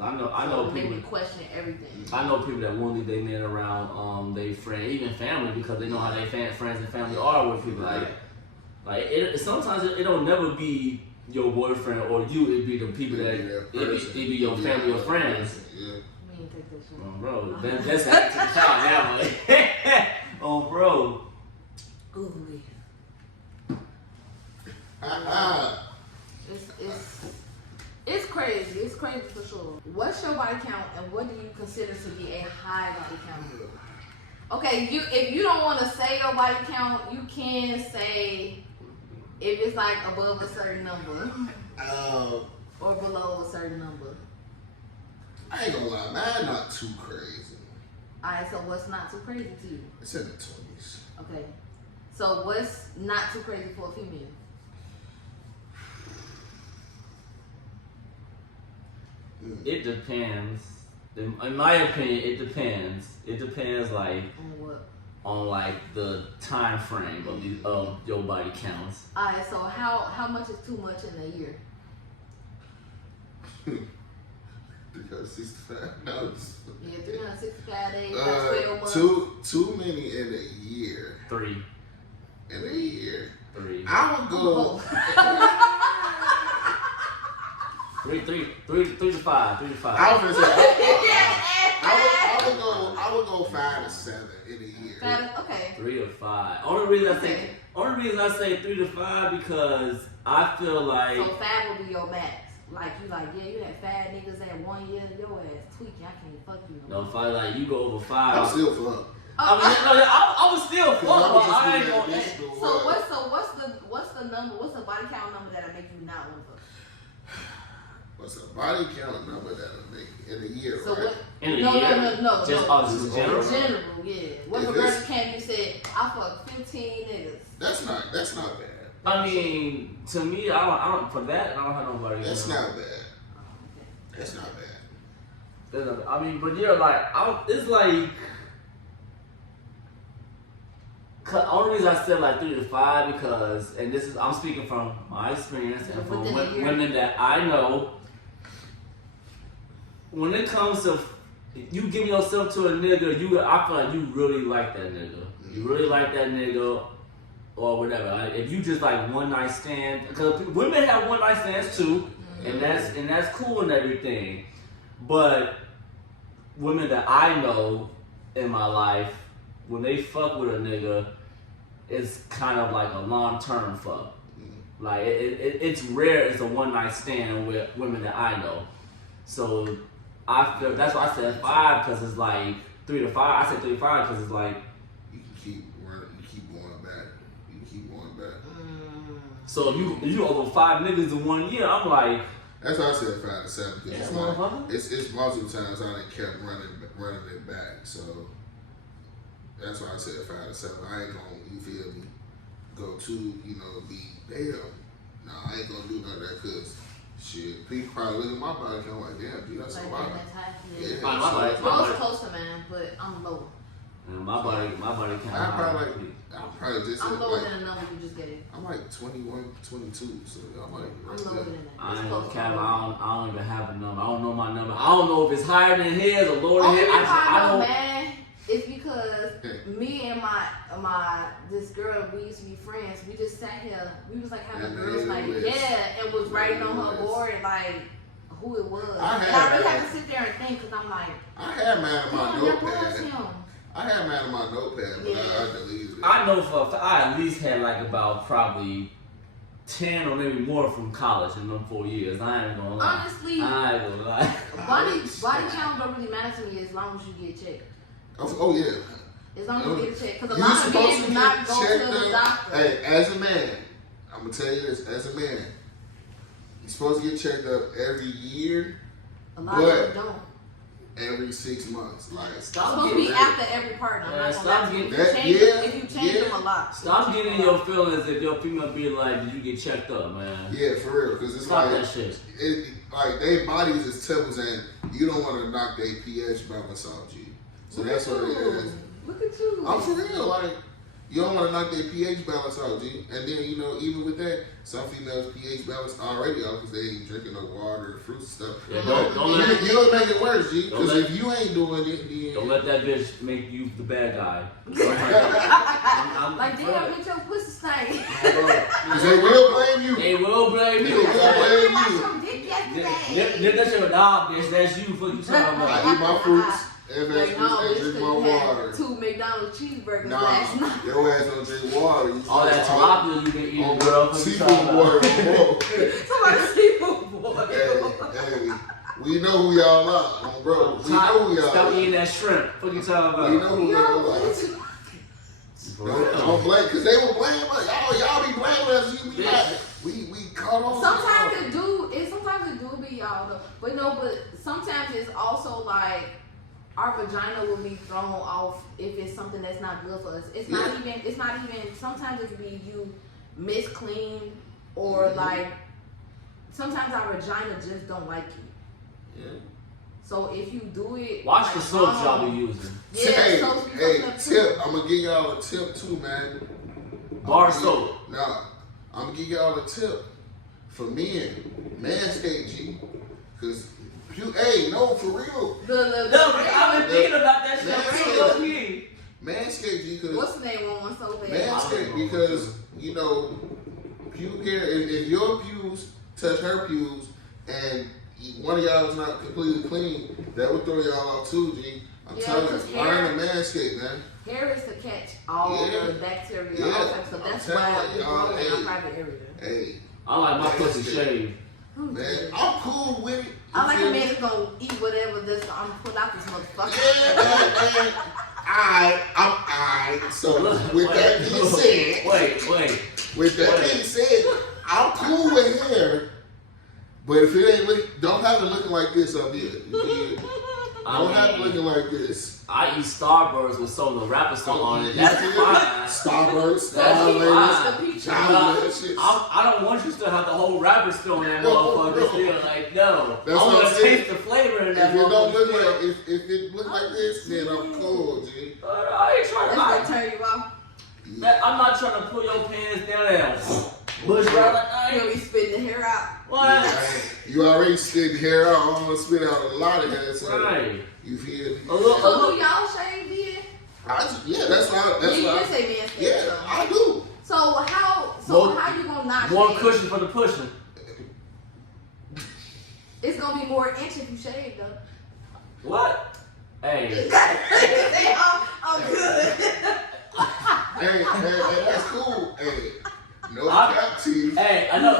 I know So it made people. me question everything. I know people that won't leave their men around their friend, even family, because they know how their friends and family are with people. Like it, sometimes it don't never be your boyfriend or you. It be the people that it be your family or friends. Yeah. We didn't take that shit. Oh, bro, that's back to the shot now. Oh, bro. Google it. It's crazy. It's crazy for sure. What's your body count, and what do you consider to be a high body count? Okay, if you don't want to say your body count, you can say if it's like above a certain number or below a certain number. I ain't gonna lie, man, not too crazy. Alright, so what's not too crazy to you? It's in the 20s. Okay, so what's not too crazy for a female? It depends. In my opinion, it depends. It depends, like On what? on like the time frame of your body counts. Alright, so how much is too much in a year? Because 65 notes. Yeah, 365 days, that's 12 months. Too many in a year. 3. In a year. 3. I would go. Three to five. 3 to 5. I was gonna say. I would go 5 to 7 in a year. Okay. 3 to 5. Only reason I say 3 to 5 because I feel like So 5 will be your max. Like you had 5 niggas at 1 year, your ass tweaking. I can't fuck you. no, if I like you go over 5. I'm still flunk. I was still fucked, but I ain't gonna. So what's the number? What's the body count number that'll make you not want to fuck? What's the body count number that'll make in a year, So right? what? In a No. Just in general. In general, yeah. What if a girl came and said, I fucked 15 niggas? That's not bad. I mean, to me, I don't for that. I don't have nobody. That's you know. not bad. Okay. That's not bad. I mean, but yeah, like it's like. Only reason I said like 3 to 5 because, and this is I'm speaking from my experience and from women that I know. When it comes to you giving yourself to a nigga, I feel like you really like that nigga. You really like that nigga, or whatever. Like, if you just like one night stand, because women have one night stands too, and that's cool and everything. But women that I know in my life, when they fuck with a nigga, it's kind of like a long-term fuck. Like it's rare it's a one-night stand with women that I know. So I feel that's why I said 5 because it's like 3 to 5. I said 3 to 5 because it's like You can keep running. You keep going back. You can keep going back. so if you over 5 niggas in 1 year, I'm like That's why I said 5 to 7 because Yeah, it's motherfucker. like it's multiple times I done kept running it back. So that's why I said 5 to 7. I ain't gonna, you feel me, go to, be damn. No, I ain't gonna do none of that because Shit, people probably look at my body count like, damn, dude, that's a Like lot. that's high. Yeah. Yeah. My body, Yours close to mine, but I'm lower. my body kind I'm of probably just I'm at, lower like, than a number you just gave. I'm like 21, 22, so I'm like, I'm lower than that. I It's ain't close to cap. mine. I don't even have a number. I don't know my number. I don't know if it's higher than his or lower than Only his. reason I know, don't. man, is because me and my this girl, we used to be friends. We just sat here. We was like having And girls like, it was- and was writing on her it was- board like who it was. I And had- I really had to sit there and think because I'm like, I had mine on my damn, that was notepad. him. I had mine on my notepad, but Yeah. I deleted it. I know for a fact, I at least had like about probably 10 or maybe more from college in them 4 years. I ain't gonna lie. Honestly, I ain't gonna lie. body count don't really matter to me as long as you get checked. Oh yeah. As long as you get checked. Because a You're lot of men supposed do to not get go to checked the out. doctor. Hey, as a man, I'm gonna tell you this. As a man, you're supposed to get checked up every year, A lot of them don't. every 6 months. Like, It's Stop supposed to getting be after every partner. I'm not stop gonna lie to you. getting- If you that- change yeah, them, if you change yeah. them a lot. Stop getting in your feelings if your female be like, did you get checked up, man? yeah, for real, because it's Stop like that shit. like their bodies is temples, and you don't want to knock their pH balance off, G. So that's what it is. Look at you. I'm for real, like you don't want to knock their pH balance out, G. And then even with that, some females pH balance already off because they ain't drinking no water, fruit and stuff. Yeah, But don't let- you'll make it worse, G. Don't Because let- if you ain't doing it, then Don't let that bitch make you the bad guy. Like, damn, bitch, your pussy stank. because they will blame you. They will blame They you. will I blame washed you. your dick yesterday. That's your dog, bitch. That's you. Fuck you talking about. I eat my fruits and Like, no, vegetables and bitch, drink because my you water. had 2 McDonald's cheeseburgers Nah, last night. your ass don't drink water. You All that still tilapia you been eating, on girl. the Fuck you seafood talking boy. about. Somebody seafood boy. Hey, we know who y'all are, bro. We know who y'all Stop are. eating that shrimp. Fuck you talking We about. know who y'all Yo, are. what you- Don't blame, because they will blame us. Y'all be blaming us. You be like, we caught on. Sometimes it do be y'all though. But no, but sometimes it's also like our vagina will be thrown off if it's something that's not good for us. It's not even sometimes it could be you misclean or like sometimes our vagina just don't like you. Yeah. So if you do it, Watch like, the soaps y'all wrong, be using. Yeah, Hey, soaps be hey, fucking up too. tip. I'm gonna give y'all a tip too, man. Bar soap. Nah, I'm gonna give y'all a tip for men. Manscaped, G. Cause no, for real. No, I've been thinking about that shit. Manscaped. Real low-key. Manscaped, G. Cause What's the name on one so bad? Manscaped, because pubic hair. If your pubes touch her pubes, and one of y'all is not completely clean, that would throw y'all off too, G. I'm Yeah, telling because you, learn to Manscaped, man. Hair is to catch all Yeah. the bacteria, Yeah. all types of stuff. That's I'm why telling we y'all, grow in hey. our private area. Hey, I like my pussy shaved. man, I'm cool with it. I like You a feel man me? that's gonna eat whatever this I'm pull out this motherfucker. Yeah, man. I'm alright. So with that being said, Wait. I'm cool with hair. But if it ain't don't have it looking like this up here. You feel? Don't have it looking like this. I eat Starburst with some of the rapper song on it. That's You fine. Starburst, That's Starburst, fine. The peach. that shit. I don't want you to have the whole rapper still in that No, motherfucker. no. Still, like, no. That's I what want I'm to saying. taste the flavor in that If it don't look motherfucker. like if it look like this, then I'm cool, G. I ain't trying That's to. gonna turn you off. Man, I'm not trying to pull your pants down there. Bush right like I You're gonna ain't. be spitting the hair out. What? You already spit hair out. I'm gonna spit out a lot of hair. So Right. you feel me? A little- So do y'all shave then? Yeah, that's why. Yeah, you why. just say man. Yeah, I do. So how you gonna not More shave? cushion for the pushing. It's gonna be more inch if you shave though. What? Hey. Say, I'm good. Hey, that's cool. Hey, no I- cap teeth. Hey, I know,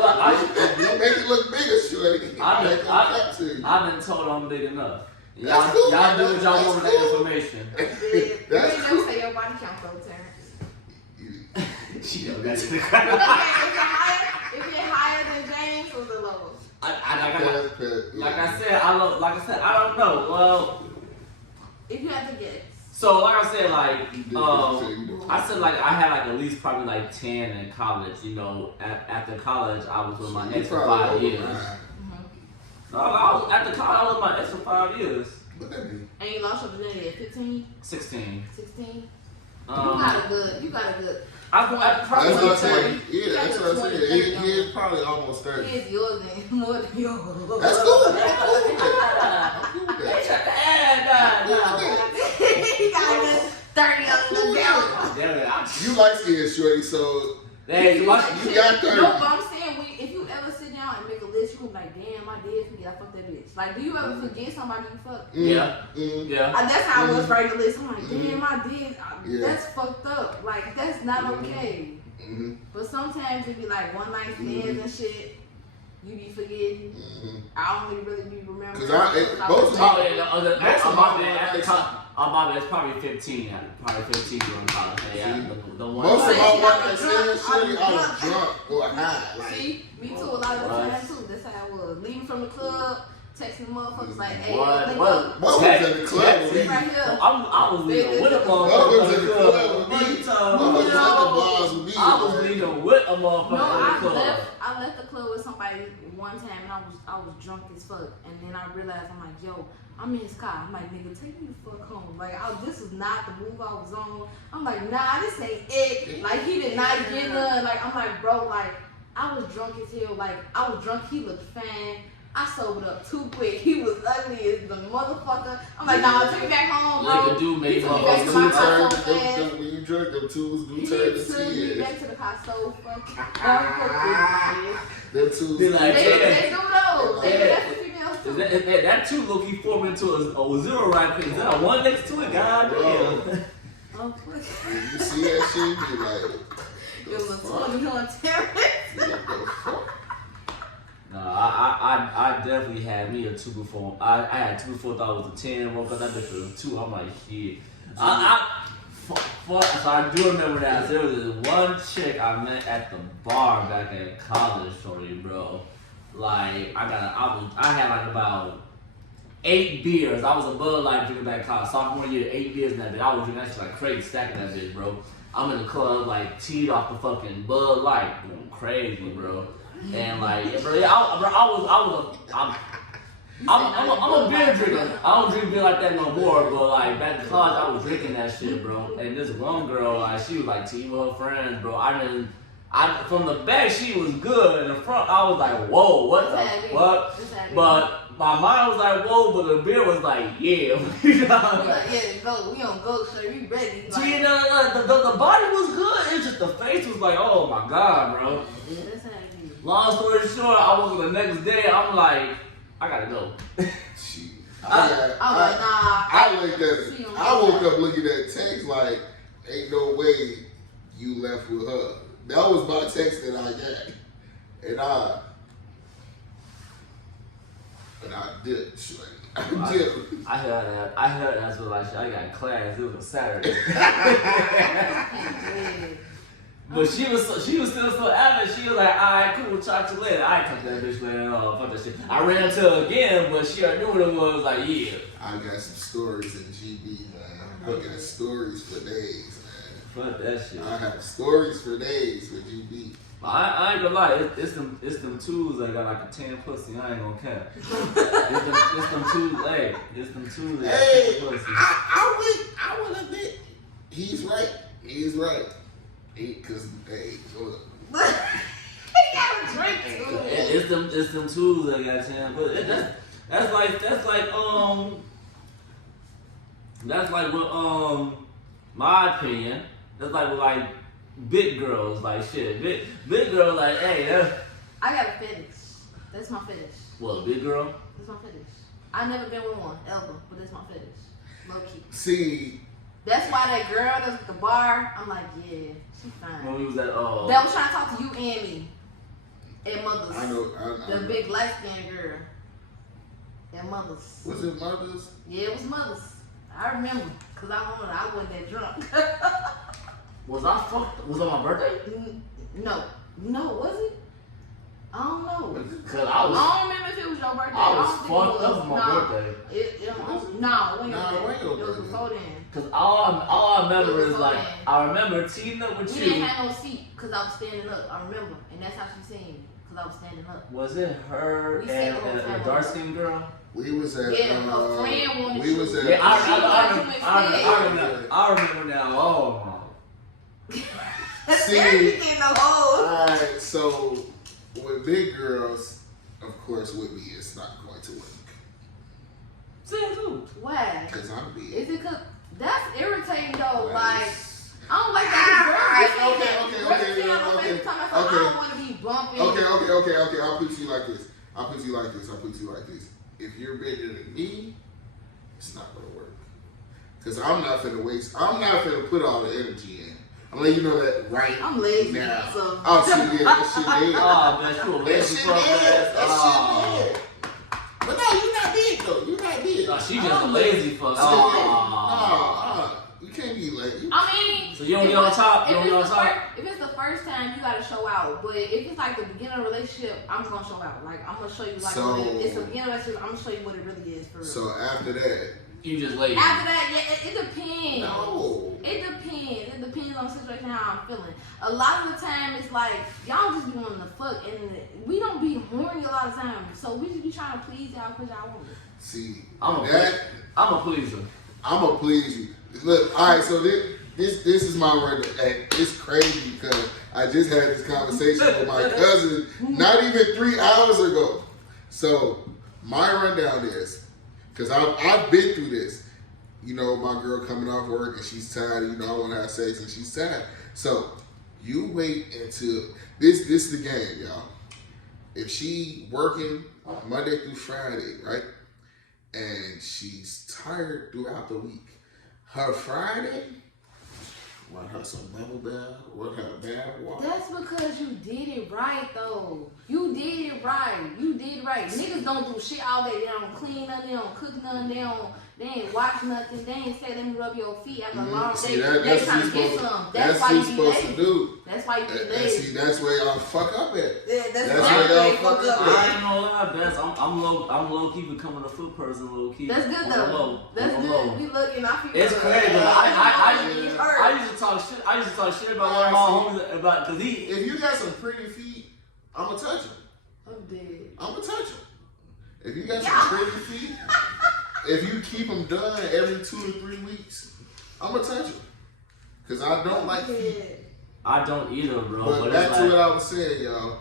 but You make it look bigger, shorty. Make no cap teeth. I've been told I'm big enough. That's cool. Y'all do what y'all That's want with that cool. information. You ain't That's never cool. say your body count though, Terrance. She know that's the If kind you're higher than James or the lowest? Like I said, I don't know. Well, If you have to guess. so like I said, like I said like I had like at least probably like 10 in college. You know, after college I was with my ex for 5 years. No, I was at the college. I was with my ex for 5 years. What that mean? And you lost your virginity at 15? 16. 16? You got a good. I probably That's what I'm 30. saying. Yeah, that's what I'm saying. He is probably almost 30. He is yours and more than yours. That's cool. I'm cool with that. I'm cool with that. He got a good 30 on the down. Damn it, You like skin, shorty, so Hey, you got 30. No, but I'm saying, if you ever sit down and make a list, you gonna be like, damn, I did forget I fucked that bitch. Like, do you ever forget somebody you fucked? Yeah. That's how I was writing the list. I'm like, damn, I did. That's fucked up. Like, that's not okay. But sometimes it be like one night stands and shit. You be forgetting. I don't really be remembering. Because my bad, it's probably 15. Probably 15 during college. Yeah, the one. Most of my work at shorty, I was drunk or high. Like, see, me too. A lot of the time too. That's how I was. Leaving from the club, texting motherfuckers like, hey, What was at the club with me? right here. I was leaving with a Motherfuckers at the motherfucker. club with me. No, Motherfuckers at the bars with me. I was leaving with a motherfucker No, in the club. I left the club with somebody one time and I was drunk as fuck, and then I realized I'm like, yo, I'm in his car. I'm like, nigga, take me the fuck home. Like, this is not the move I was on. I'm like, nah, this ain't it. Like, he did not get none. Like, I'm like, bro, like, I was drunk as hell. Like, I was drunk. He looked fine. I sobered up too quick. He was ugly as the motherfucker. I'm like, nah, take me back home, bro. Like a dude made He took me back to my car so fast. When you drink, them tools do He turn to took me tears. back to the car so fucking hard. Them tools Be like, They do those. That's the females too. That two low-key formed into a zero right there. Is that a one next to it? God damn. Oh, When you see that shit, you be like, it was a 20 on Terrance. what the fuck? No, I definitely had me a 2 before. I had 2 before, thought it was a 10. Woke up that bitch was a 2. I'm like, shit. So I do remember that. There was this one chick I met at the bar back at college, shorty, bro. Like, I had like about 8 beers. I was a Bud Light drinking back in college. Sophomore year, 8 beers in that bitch. I was drinking that shit like crazy, stacking that bitch, bro. I'm in the club, like, teed off the fucking Bud Light, going crazy, bro. And like, yeah, bro, I'm a beer drinker. I don't drink beer like that no more, but like back in college, I was drinking that shit, bro. And this one girl, like, she was like teaming with her friends, bro. From the back, she was good. In the front, I was like, whoa, what the fuck? But my mind was like, whoa, but the beer was like, yeah. You know? Like, yeah, go. We on go, so we ready. Like, See, the body was good. It's just the face was like, oh my god, bro. yeah, that's how it is. Long story short, I woke up the next day. I'm like, I gotta go. Shit. I looked at it. I woke up looking at text like, ain't no way you left with her. That was my text that I got. And I did. I did. I heard that's what like I got class. It was a Saturday. But she was still so adamant. She was like, alright, cool, talk to you later. I ain't talk to that bitch later at all. Fuck that shit. I ran into her again, but she already knew what it was. Like, yeah. I got some stories in GB, man. I got stories for days, man. Fuck that shit. I have stories for days with GB. I ain't gonna lie, it's them twos that got like a 10 pussy. I ain't gonna care. It's them twos, hey. It's them twos that Hey, got 10 pussy. I would admit, he's right. He's right. Cause hey, look. He got a drink too. It's them twos that got 10 pussy. That's like what my opinion. That's like with like big girls, like shit. Big girl, like, hey, I got a fetish. That's my fetish. what, big girl? That's my fetish. I never been with one ever, but that's my fetish. Low key. See, That's why that girl that's at the bar, I'm like, yeah, she fine. When we was at That was trying to talk to you and me at Mother's. I know. The big light skinned girl at Mother's. Was it Mother's? Yeah, it was Mother's. I remember, cause I remember I wasn't that drunk. Was I fucked? Was it my birthday? No, was it? I don't know. Cause I don't remember if it was your birthday. I was don't think fucked it was. up for my birthday. No, it wasn't your birthday. It was before then. Cause all I remember is like I remember teaming up with We you. didn't have no seat because I was standing up. I remember, and that's how she seen me because I was standing up. Was it her We and sat on a dark skinned girl? We was at. Yeah, her friend wanted we was you. at. Yeah, I I remember now. Oh. See, everything the whole. alright, so with big girls, of course, with me, it's not going to work. Say it too. Why? Because I'm big. Is it cause that's irritating though? Like, Like I don't like that. Okay. I don't want to be bumping. Okay. I'll put you like this. If you're bigger than me, it's not gonna work. Cause I'm not finna put all the energy in. I'm letting you know that right I'm lazy now. so. Oh, see, yeah, that shit dead. Oh, man, you a That lazy shit fuck dead. ass. That shit dead. But no, you're not big though. You're not big. No, she just a lazy fuck. You can't be lazy. I mean, So you don't get on top? You don't get on top? If it's the first time, you gotta show out. But if it's like the beginning of a relationship, I'm gonna show out. Like I'm gonna show you like So- it's the beginning of a relationship. I'm gonna show you what it really is for real. So after that, You just lazy. After that, yeah, it depends. no. It depends. It depends on the situation, how I'm feeling. A lot of the time, it's like y'all just be wanting to fuck, and we don't be horny a lot of times. So we just be trying to please y'all because y'all want it. See, I'm a pleaser. I'm gonna please you. Look, all right. So this is my word. It's crazy because I just had this conversation with my cousin not even 3 hours ago. So my rundown is because I've been through this. You know, my girl coming off work and she's tired. You know, I want to have sex and she's tired. So you wait until this is the game, y'all. If she working Monday through Friday, right? And she's tired throughout the week. Her Friday, want her some bubble bath, want her bath water. That's because you did it right, though. You did it right. Niggas don't do shit all day. They don't clean nothing. They don't cook nothing. They ain't watch nothing. They ain't say let me rub your feet after a long day. See, They trying to get some. That's why what you you're be supposed to lazy. do. That's why you be And lazy. see, that's where y'all fuck up at. Yeah, That's exactly where where y'all you fuck fuck up. up. I ain't gonna lie, Bess. I'm low key becoming a foot person, low key. That's good On though. the low. That's On the good. low. We looking. I feel It's good. crazy, but I used to talk shit. I used to talk shit about one of my homies about because he. If you got some pretty feet, I'ma touch them. I'm dead. I'ma touch them. If you got some pretty feet, if you keep them done every 2 to 3 weeks, I'ma touch them. Cause I don't like feet. I don't either, bro. But But back it's to like, what I was saying, y'all.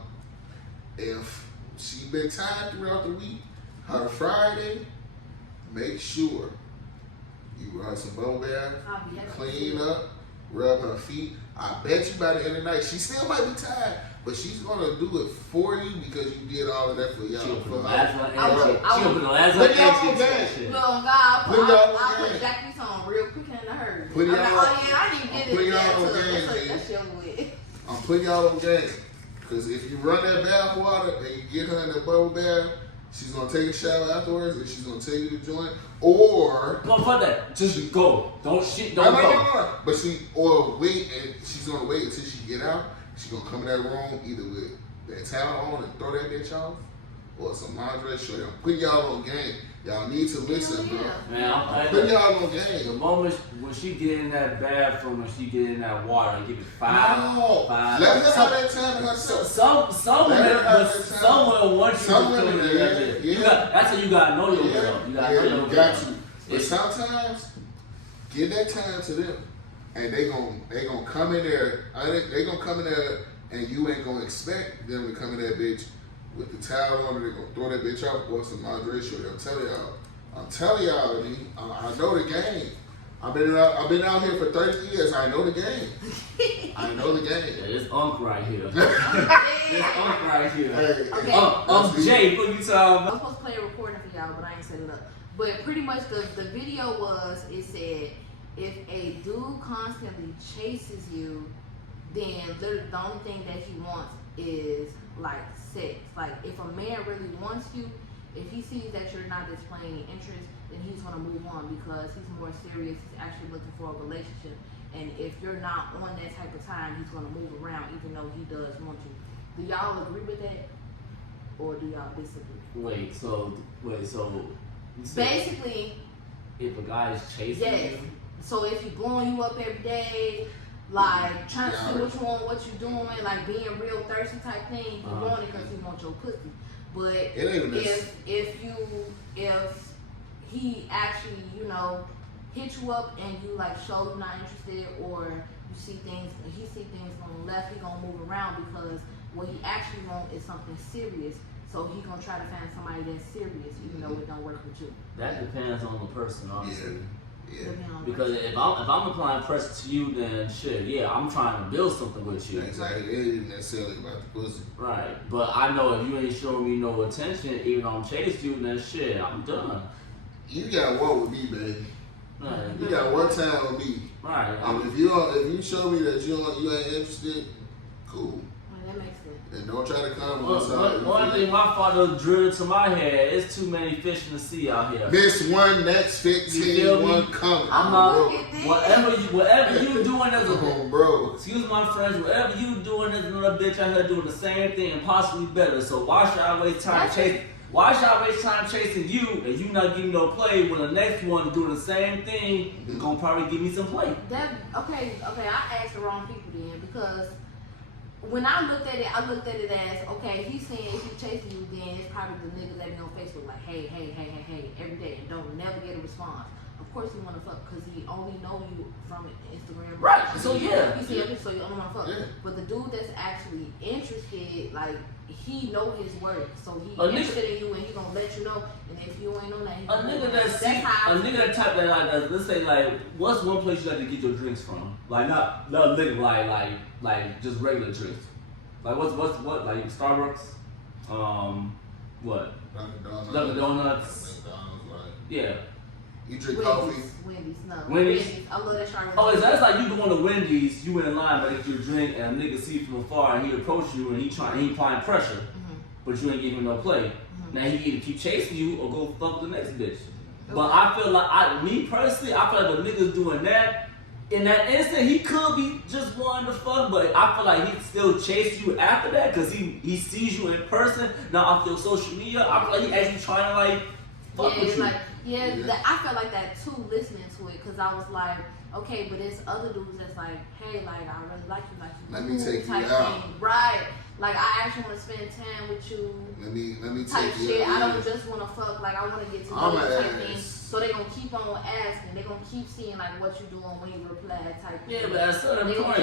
If she been tired throughout the week, her Friday, make sure you run some bubble bath, I'll be happy. clean up, rub her feet. I bet you by the end of the night, she still might be tired, but she's gonna do it for you because you did all of that for y'all. she'll put the For last her. one I will. in. She'll put the last one Put y'all on in. game. Shit. Look, God, Put y'all I'll on put game. Jackie's on real quick and in a hurry. Put y'all I'm like, on- oh yeah, I didn't get put it. y'all Yeah, on so game, that's man. that's your way. I'm putting y'all on game. Because if you run that bath water and you get her in the bubble bath, she's going to take a shower afterwards and she's going to tell you to join. Or... No, fuck that. Just go. Don't shit. Don't No. go. But or wait, and she's going to wait until she get out. She's going to come in that room either with that towel on and throw that bitch off, or some lingerie shirt. I'm putting y'all on game. Y'all need to listen, bro. Man, I'm putting y'all on The game. moment when she get in that bathroom and she get in that water, give it five. No. Five. Let her have that time to herself. Some Let her women, have but that time. some women want you Some to come women, in yeah, that bitch. yeah. You got, that's how you gotta know your girl. You gotta know your you girl. got to. But It's- sometimes, give that time to them, and they gonna come in there. They gonna come in there, and you ain't gonna expect them to come in that bitch with the towel on. They gonna throw that bitch off or some lingerie shirt. I'm telling y'all, I know the game. I've been out here for 30 years. I know the game. I know the Yeah, game. it's Unc right here. It's Unc right here. Hey, Okay. Jay, what you talking I about? was supposed to play a recording for y'all, but I ain't set it up. But pretty much the video was, it said, if a dude constantly chases you, then the only thing that he wants is like sex. Like if a man really wants you, if he sees that you're not displaying interest, then he's gonna move on because he's more serious. He's actually looking for a relationship. And if you're not on that type of time, he's gonna move around even though he does want you. Do y'all agree with that? or do y'all disagree? Wait, so you said Basically, if a guy is chasing yes. you, So if he blowing you up every day, like trying to see what you want, what you doing, like being real thirsty type thing, he want it because he wants your pussy. But if he actually, you know, hit you up and you like show you not interested, or you see things, he see things going left, he gonna move around because what he actually want is something serious. So he gonna try to find somebody that's serious, even though it don't work with you. that depends on the person, honestly. Yeah. Because if I'm applying pressure to you, then shit, yeah, I'm trying to build something with you. Exactly. It ain't necessarily about the pussy. Right. But I know if you ain't showing me no attention, even though I'm chasing you, then shit, I'm done. You got one with me, baby. Right. You got one time with me. Right. If you show me that you ain't interested, cool. That makes sense. And don't try to come on side. One thing my father drilled to my head, it's too many fish in the sea out here. Miss one, next 15, one coming. I'm not. Whatever you doing as a bro. Excuse my French. Whatever you doing as another bitch out here doing the same thing and possibly better. So why should I waste time chasing? Why should I waste time chasing you and you not giving no play when the next one doing the same thing is gonna probably give me some play? Okay. I asked the wrong people then, because when I looked at it as, okay, he's saying if he chasing you, then it's probably the nigga that be on Facebook like, hey, every day, and don't never get a response. Of course he wanna fuck because he only know you from Instagram. Right. So yeah. He see everything, so you only wanna fuck. Yeah. But the dude that's actually interested, like, he know his worth, so he A interested in you and he gonna let you know. And if you ain't on that, he A nigga that type that like, let's say like, what's one place you like to get your drinks from? Like not nigga like just regular drinks. Like what like Starbucks, what? Dunkin' Donuts. Yeah. You drink coffee? Wendy's. I love that Charlotte. Oh, that's like you going to Wendy's, you in line to get your drink, and a nigga see you from afar, and he approach you, and he applying pressure, but you ain't giving him no play. Now he either keep chasing you or go fuck the next bitch. But I feel like, me personally, I feel like the nigga's doing that. In that instant, he could be just wanting to fuck, but I feel like he'd still chase you after that because he sees you in person, not off your social media. I feel like he actually trying to like fuck with you. I felt like that too listening to it, because I was like, okay, but there's other dudes that's like, hey, like I really like you, let me take you type out. thing. Right. Like I actually want to spend time with you. Let me type take you shit. out. I don't just want to fuck. Like I want to get to know you type thing. So they gonna keep on asking. They gonna keep seeing like what you doing when you reply type. Yeah, thing. but at a certain point,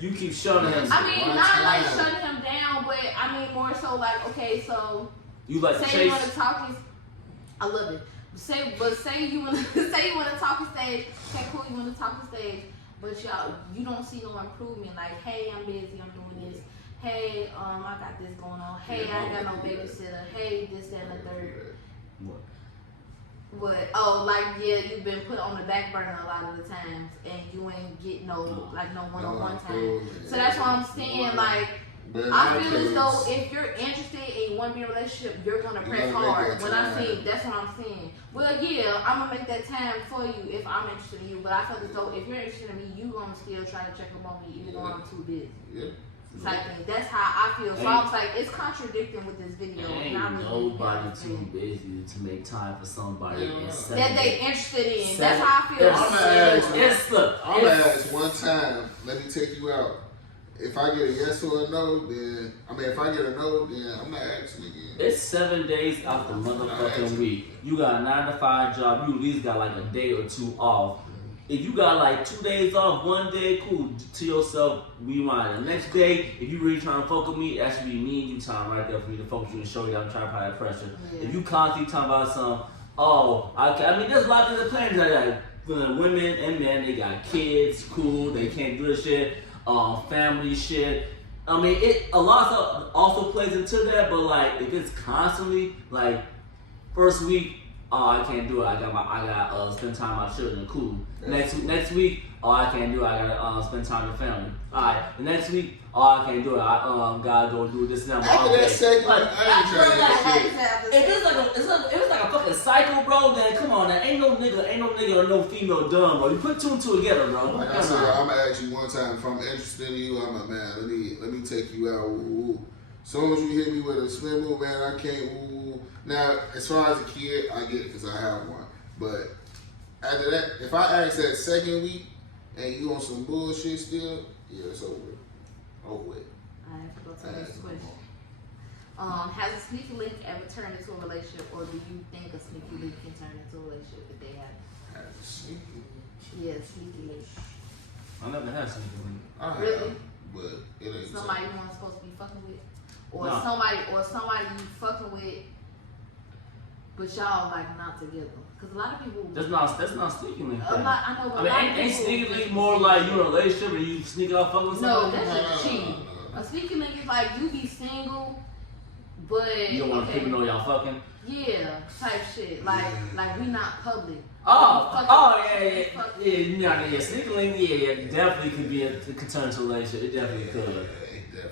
you keep shutting him. I mean, not like shutting him down, but I mean more so like, okay, so you like say chase. you want to talk. I love it. Say you want to talk stage. Okay, cool. You want to talk stage, but you don't see no improvement. Like, hey, I'm busy. I'm doing this. Hey, I got this going on. Hey, I ain't got no babysitter. Hey, this, that, and the third. What? You've been put on the back burner a lot of the times, and you ain't get no one-on-one time. So that's why I'm saying, like, I feel as though if you're interested and you want to be in a relationship, you're gonna press hard. When I say, that's what I'm saying. Well, yeah, I'm gonna make that time for you if I'm interested in you. But I feel as though if you're interested in me, you gonna still try to check up on me even though I'm too busy. Yeah. Type thing. That's how I feel. So I was like, it's contradicting with this video. Ain't nobody too busy to make time for somebody that they interested in. That's how I feel. I'm gonna ask one time. Let me take you out. If I get a yes or a no, then if I get a no, then I'm not asking again. It's 7 days out the motherfucking week. You got a 9 to 5 job. You at least got like a day or two off. If you got like 2 days off, 1 day, cool. To yourself, we mind. The next day, if you really trying to fuck with me, that should be me and you time right there for me to focus you and show you that I'm trying to apply that pressure. Yeah. If you constantly talking about some, there's a lot of the plans that women and men, they got kids, cool, they can't do this shit, family shit. A lot of stuff also plays into that, but like if it's constantly like first week, I can't do it. I got spend time with my children. Cool. Next week, I can't do it. I gotta spend time with family. Alright. The next week, I can't do it. I gotta go do this and that. After that segment, I ain't trying to get shit. If it's like a fucking cycle, bro, then come on, ain't no nigga or no female done, bro. You put 2 and 2 together, bro. Like I said, I'm gonna ask you one time if I'm interested in you. I'm like, man, let me take you out. Ooh. soon as you hit me with a spin move, man, I can't. Ooh. Now, as far as a kid, I get it because I have one. But after that, if I ask that second week and you on some bullshit still, yeah, it's over. Over with. I have to go to the next question. Has a sneaky link ever turned into a relationship, or do you think a sneaky link can turn into a relationship if they have it? Have a sneaky link. Yeah, sneaky link. I never had sneaky link. Really? But it ain't Somebody you weren't supposed to be fucking with, or No. somebody you fucking with, but y'all like not together. Because a lot of people. That's not sneaky link. I know, but I mean, ain't sneaky link more like you in a relationship and you sneak off fucking with No, somebody? that's just cheating. A sneaky link is like you be single, but You don't want people to know y'all fucking? Yeah, type shit. Like we not public. Yeah. Sneaky link, yeah, definitely could be it could turn into a relationship. It definitely could. It definitely could.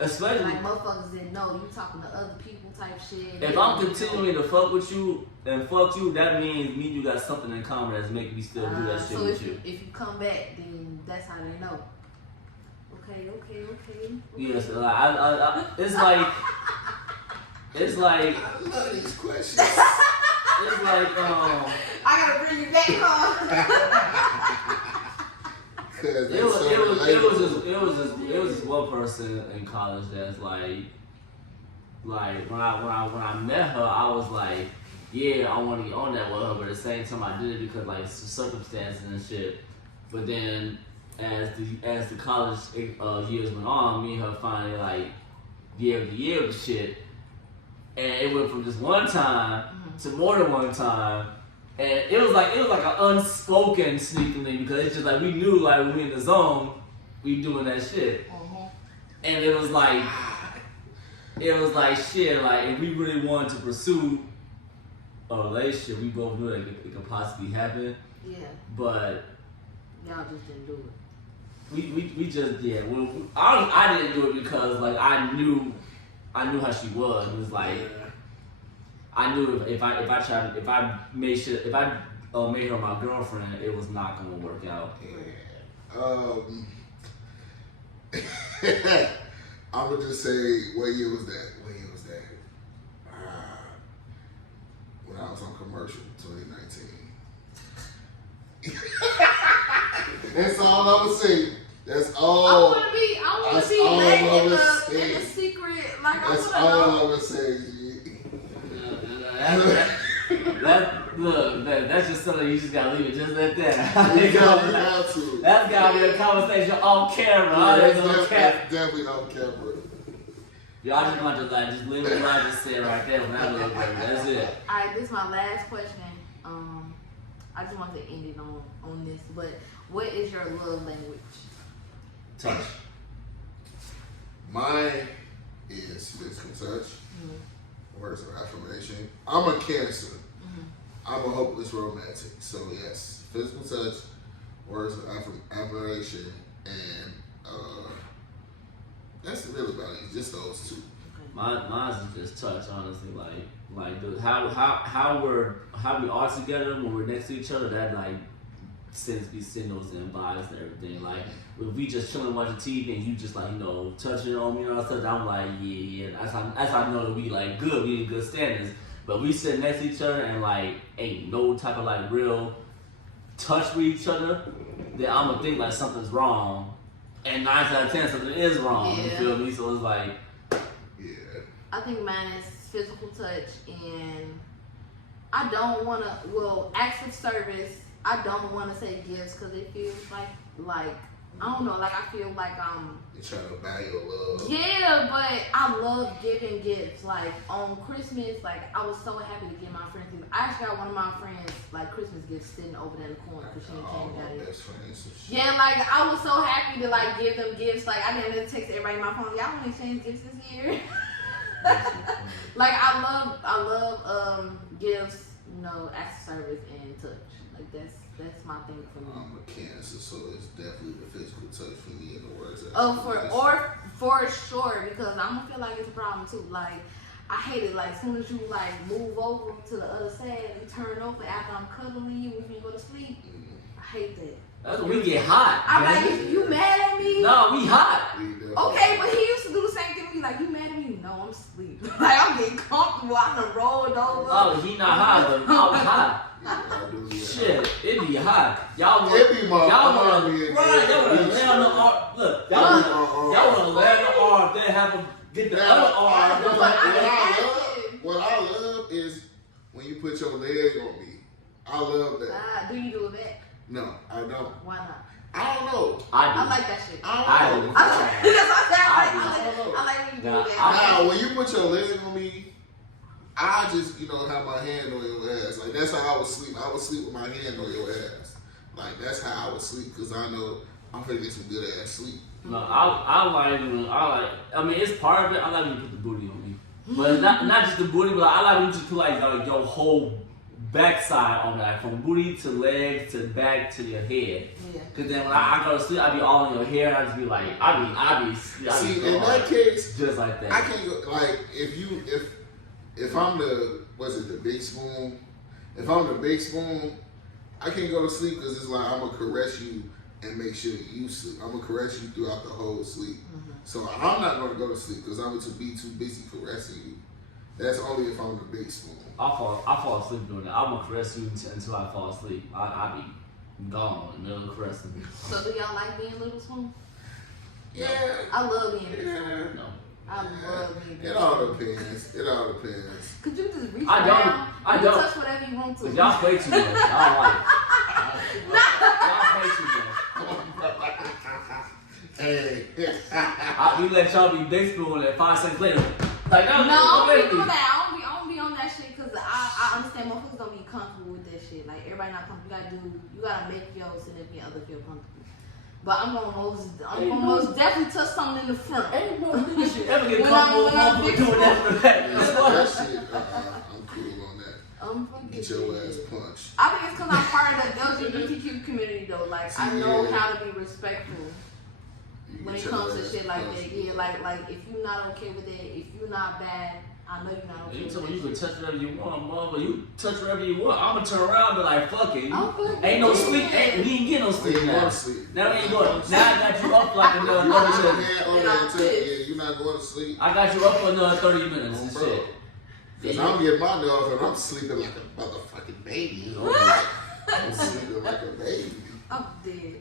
Especially Like motherfuckers didn't know you talking to other people type shit. if I'm continuing to fuck with you and fuck you, that means me and you got something in common that's making me still do that shit so with you. if you come back, then that's how they know. Okay. Yes, it's like I love these questions. it's like I gotta bring you back home. it was this one person in college that's like when I met her, I was like, yeah, I want to get on that with her, but at the same time I did it because like circumstances and shit. But then as the college years went on, me and her finally like year to year with shit, and it went from just one time to more than one time. And it was like an unspoken sneaking thing because it's just like we knew like when we in the zone, we doing that shit. And it was like shit, like if we really wanted to pursue a relationship, we both knew that it could possibly happen. Yeah. But y'all just didn't do it. We just I didn't do it because like I knew how she was. It was like I knew if I made her my girlfriend, it was not gonna work out. I would just say, what year was that? When I was on commercial, 2019. That's all I would say. That's all. I want to be back in the secret. Like that's I want to know. all I would say. That's just something you just gotta leave it just like that. You have to. That's gotta be a conversation on camera. That's definitely on camera. Y'all just want to just live what I just said right there when I look baby. That's it. Alright, this is my last question. I just wanted to end it on this, but what is your love language? Touch. Mine is physical touch. Words of affirmation. I'm a Cancer. I'm a hopeless romantic. So yes, physical touch, words of affirmation, and that's really about it. Just those two. Mine is just touch, honestly. Like how we are together when we're next to each other. That like sends me signals and vibes and everything. Like if we just chilling watching TV and you just like touching on me and all stuff, I'm like yeah. That's how I know that we like good. We in good standards. But we sit next to each other and like ain't no type of like real touch with each other, then I'm gonna think like something's wrong. And 9 out of 10 something is wrong. Yeah. You feel me? So it's like I think mine is physical touch, and I don't wanna acts of service. I don't wanna say gifts because it feels like I don't know, like I feel like you're trying to buy your love. Yeah, but I love giving gifts. Like on Christmas, like I was so happy to give my friends gifts. I actually got one of my friends like Christmas gifts sitting over there in the corner because she ain't came down here. Yeah, like I was so happy to like give them gifts. Like I didn't text everybody on my phone. Y'all want to exchange gifts this year? Like I love gifts, acts of service and touch. Like that's my thing for me. I'm a Cancer, so it's definitely the physical touch for me in the words. For sure, because I'm gonna feel like it's a problem too. Like I hate it. Like as soon as you like move over to the other side, you turn over after I'm cuddling you when you go to sleep. I hate that. that's when we get hot. I'm like, you mad at me? No, we hot. Okay, but he used to do the same thing to me. Like, you mad at me? before. I done rolled over. Oh, he not high, but I'm high. Yeah, I do, yeah. Shit, it be hot. Y'all It be y'all wanna be right, y'all wanna lay on the arm. Look, y'all wanna lay on the arm, then have them get the other arm. What I love is when you put your leg on me. I love that. Do you do it back? No, I don't. Why not? I don't know. I like that shit. I don't know. I like when you do that. Now, when you put your leg on me, I just, have my hand on your ass. Like, that's how I would sleep. I would sleep with my hand on your ass. Like, that's how I would sleep, because I know I'm going to get some good ass sleep. No, I mean, it's part of it. I like when you put the booty on me. But not just the booty, but I like when you just put like your whole backside on that, from booty to legs to back to your head. Yeah. Cause then when I go to sleep, I be all in your hair. And I just be like, I be. See, in that case, just like that. I can't go like if I'm the big spoon. If I'm the big spoon, I can't go to sleep because it's like I'm gonna caress you and make sure that you sleep. I'm gonna caress you throughout the whole sleep. Mm-hmm. So I'm not gonna go to sleep because I'm gonna be too busy caressing you. That's only if I'm the big spoon. I fall asleep doing that. I'm gonna caress you until I fall asleep. I be gone in the middle of caressing. So do y'all like being little spoon? Yeah. I love being little spoon. No. I love being It all depends. It all depends. Could you just reach I around? don't. Touch whatever you want to. But y'all play too much. I don't like it. Y'all play too much. Hey. We let y'all be big spoon and 5 seconds later. Like, no, I don't be doing that. I don't be on that shit because I understand motherfuckers don't be comfortable with that shit. Like, everybody not comfortable. You gotta make your significant other feel comfortable. But I'm gonna most definitely touch something in the front. Ain't no nigga should ever get comfortable with doing that for that. That shit, I'm cool on that. Get your ass punched. I think it's because I'm part of the LGBTQ community though. Like, I know how to be respectful when it comes to shit like that. Yeah, like if you're not okay with it, if you're not bad, I know you're not okay with it. You can touch whatever you want, mother. You touch whatever you want. I'm gonna turn around and be like, fuck it. Ain't no sleep. We ain't getting no sleep now. Now we ain't going. Now I got you up like another 30 minutes. Yeah, you're not going to sleep. I got you up for another 30 minutes and shit. Because I'm getting my nerves and I'm sleeping like a motherfucking baby. I'm sleeping like a baby. I'm dead.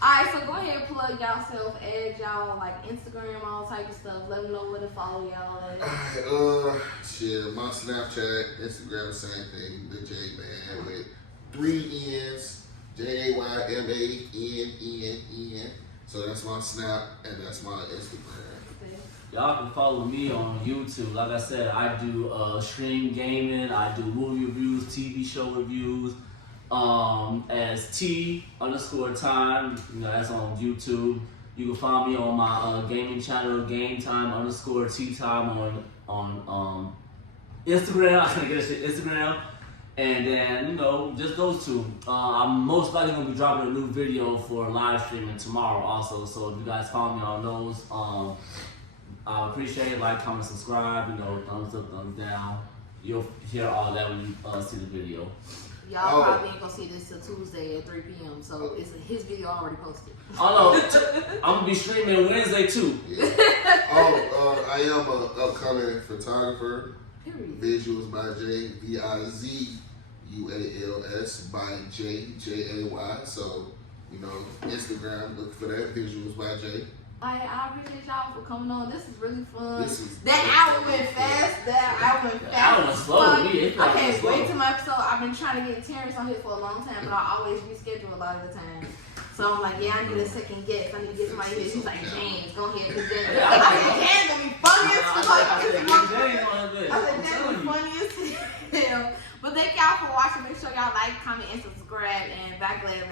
Alright, so go ahead and plug yourself, add y'all like Instagram, all type of stuff. Let them know where to follow y'all at. Alright, shit, my Snapchat, Instagram, same thing, the J Man with 3 N's, JAYMANNN. So that's my Snap and that's my Instagram. Y'all can follow me on YouTube. Like I said, I do stream gaming, I do movie reviews, TV show reviews. As T_time, that's on YouTube. You can find me on my gaming channel, GameTime_T_time on Instagram. I can't get shit Instagram, and then just those two. I'm most likely gonna be dropping a new video for live streaming tomorrow also. So if you guys follow me on those, I appreciate it. Like, comment, subscribe. Thumbs up, thumbs down. You'll hear all that when you see the video. Y'all probably ain't gonna see this till Tuesday at 3 p.m. So his video already posted. Oh no, I'm gonna be streaming Wednesday too. Yeah. I am an upcoming photographer. Period. Visuals by Jay, VIZUALS by JAY. So Instagram, look for that. Visuals by Jay. I appreciate y'all for coming on. This is really fun. That hour went fast. That hour was slow to me. I can't wait till my episode. I've been trying to get Terrance on here for a long time, but I always reschedule a lot of the time. So I'm like, I need a second guest. I need to get somebody here. He's like, James, go ahead. I said, James gonna be funny as fuck. I said, James gonna be funny as hell. But thank y'all for watching. Make sure y'all like, comment, and subscribe. And back later.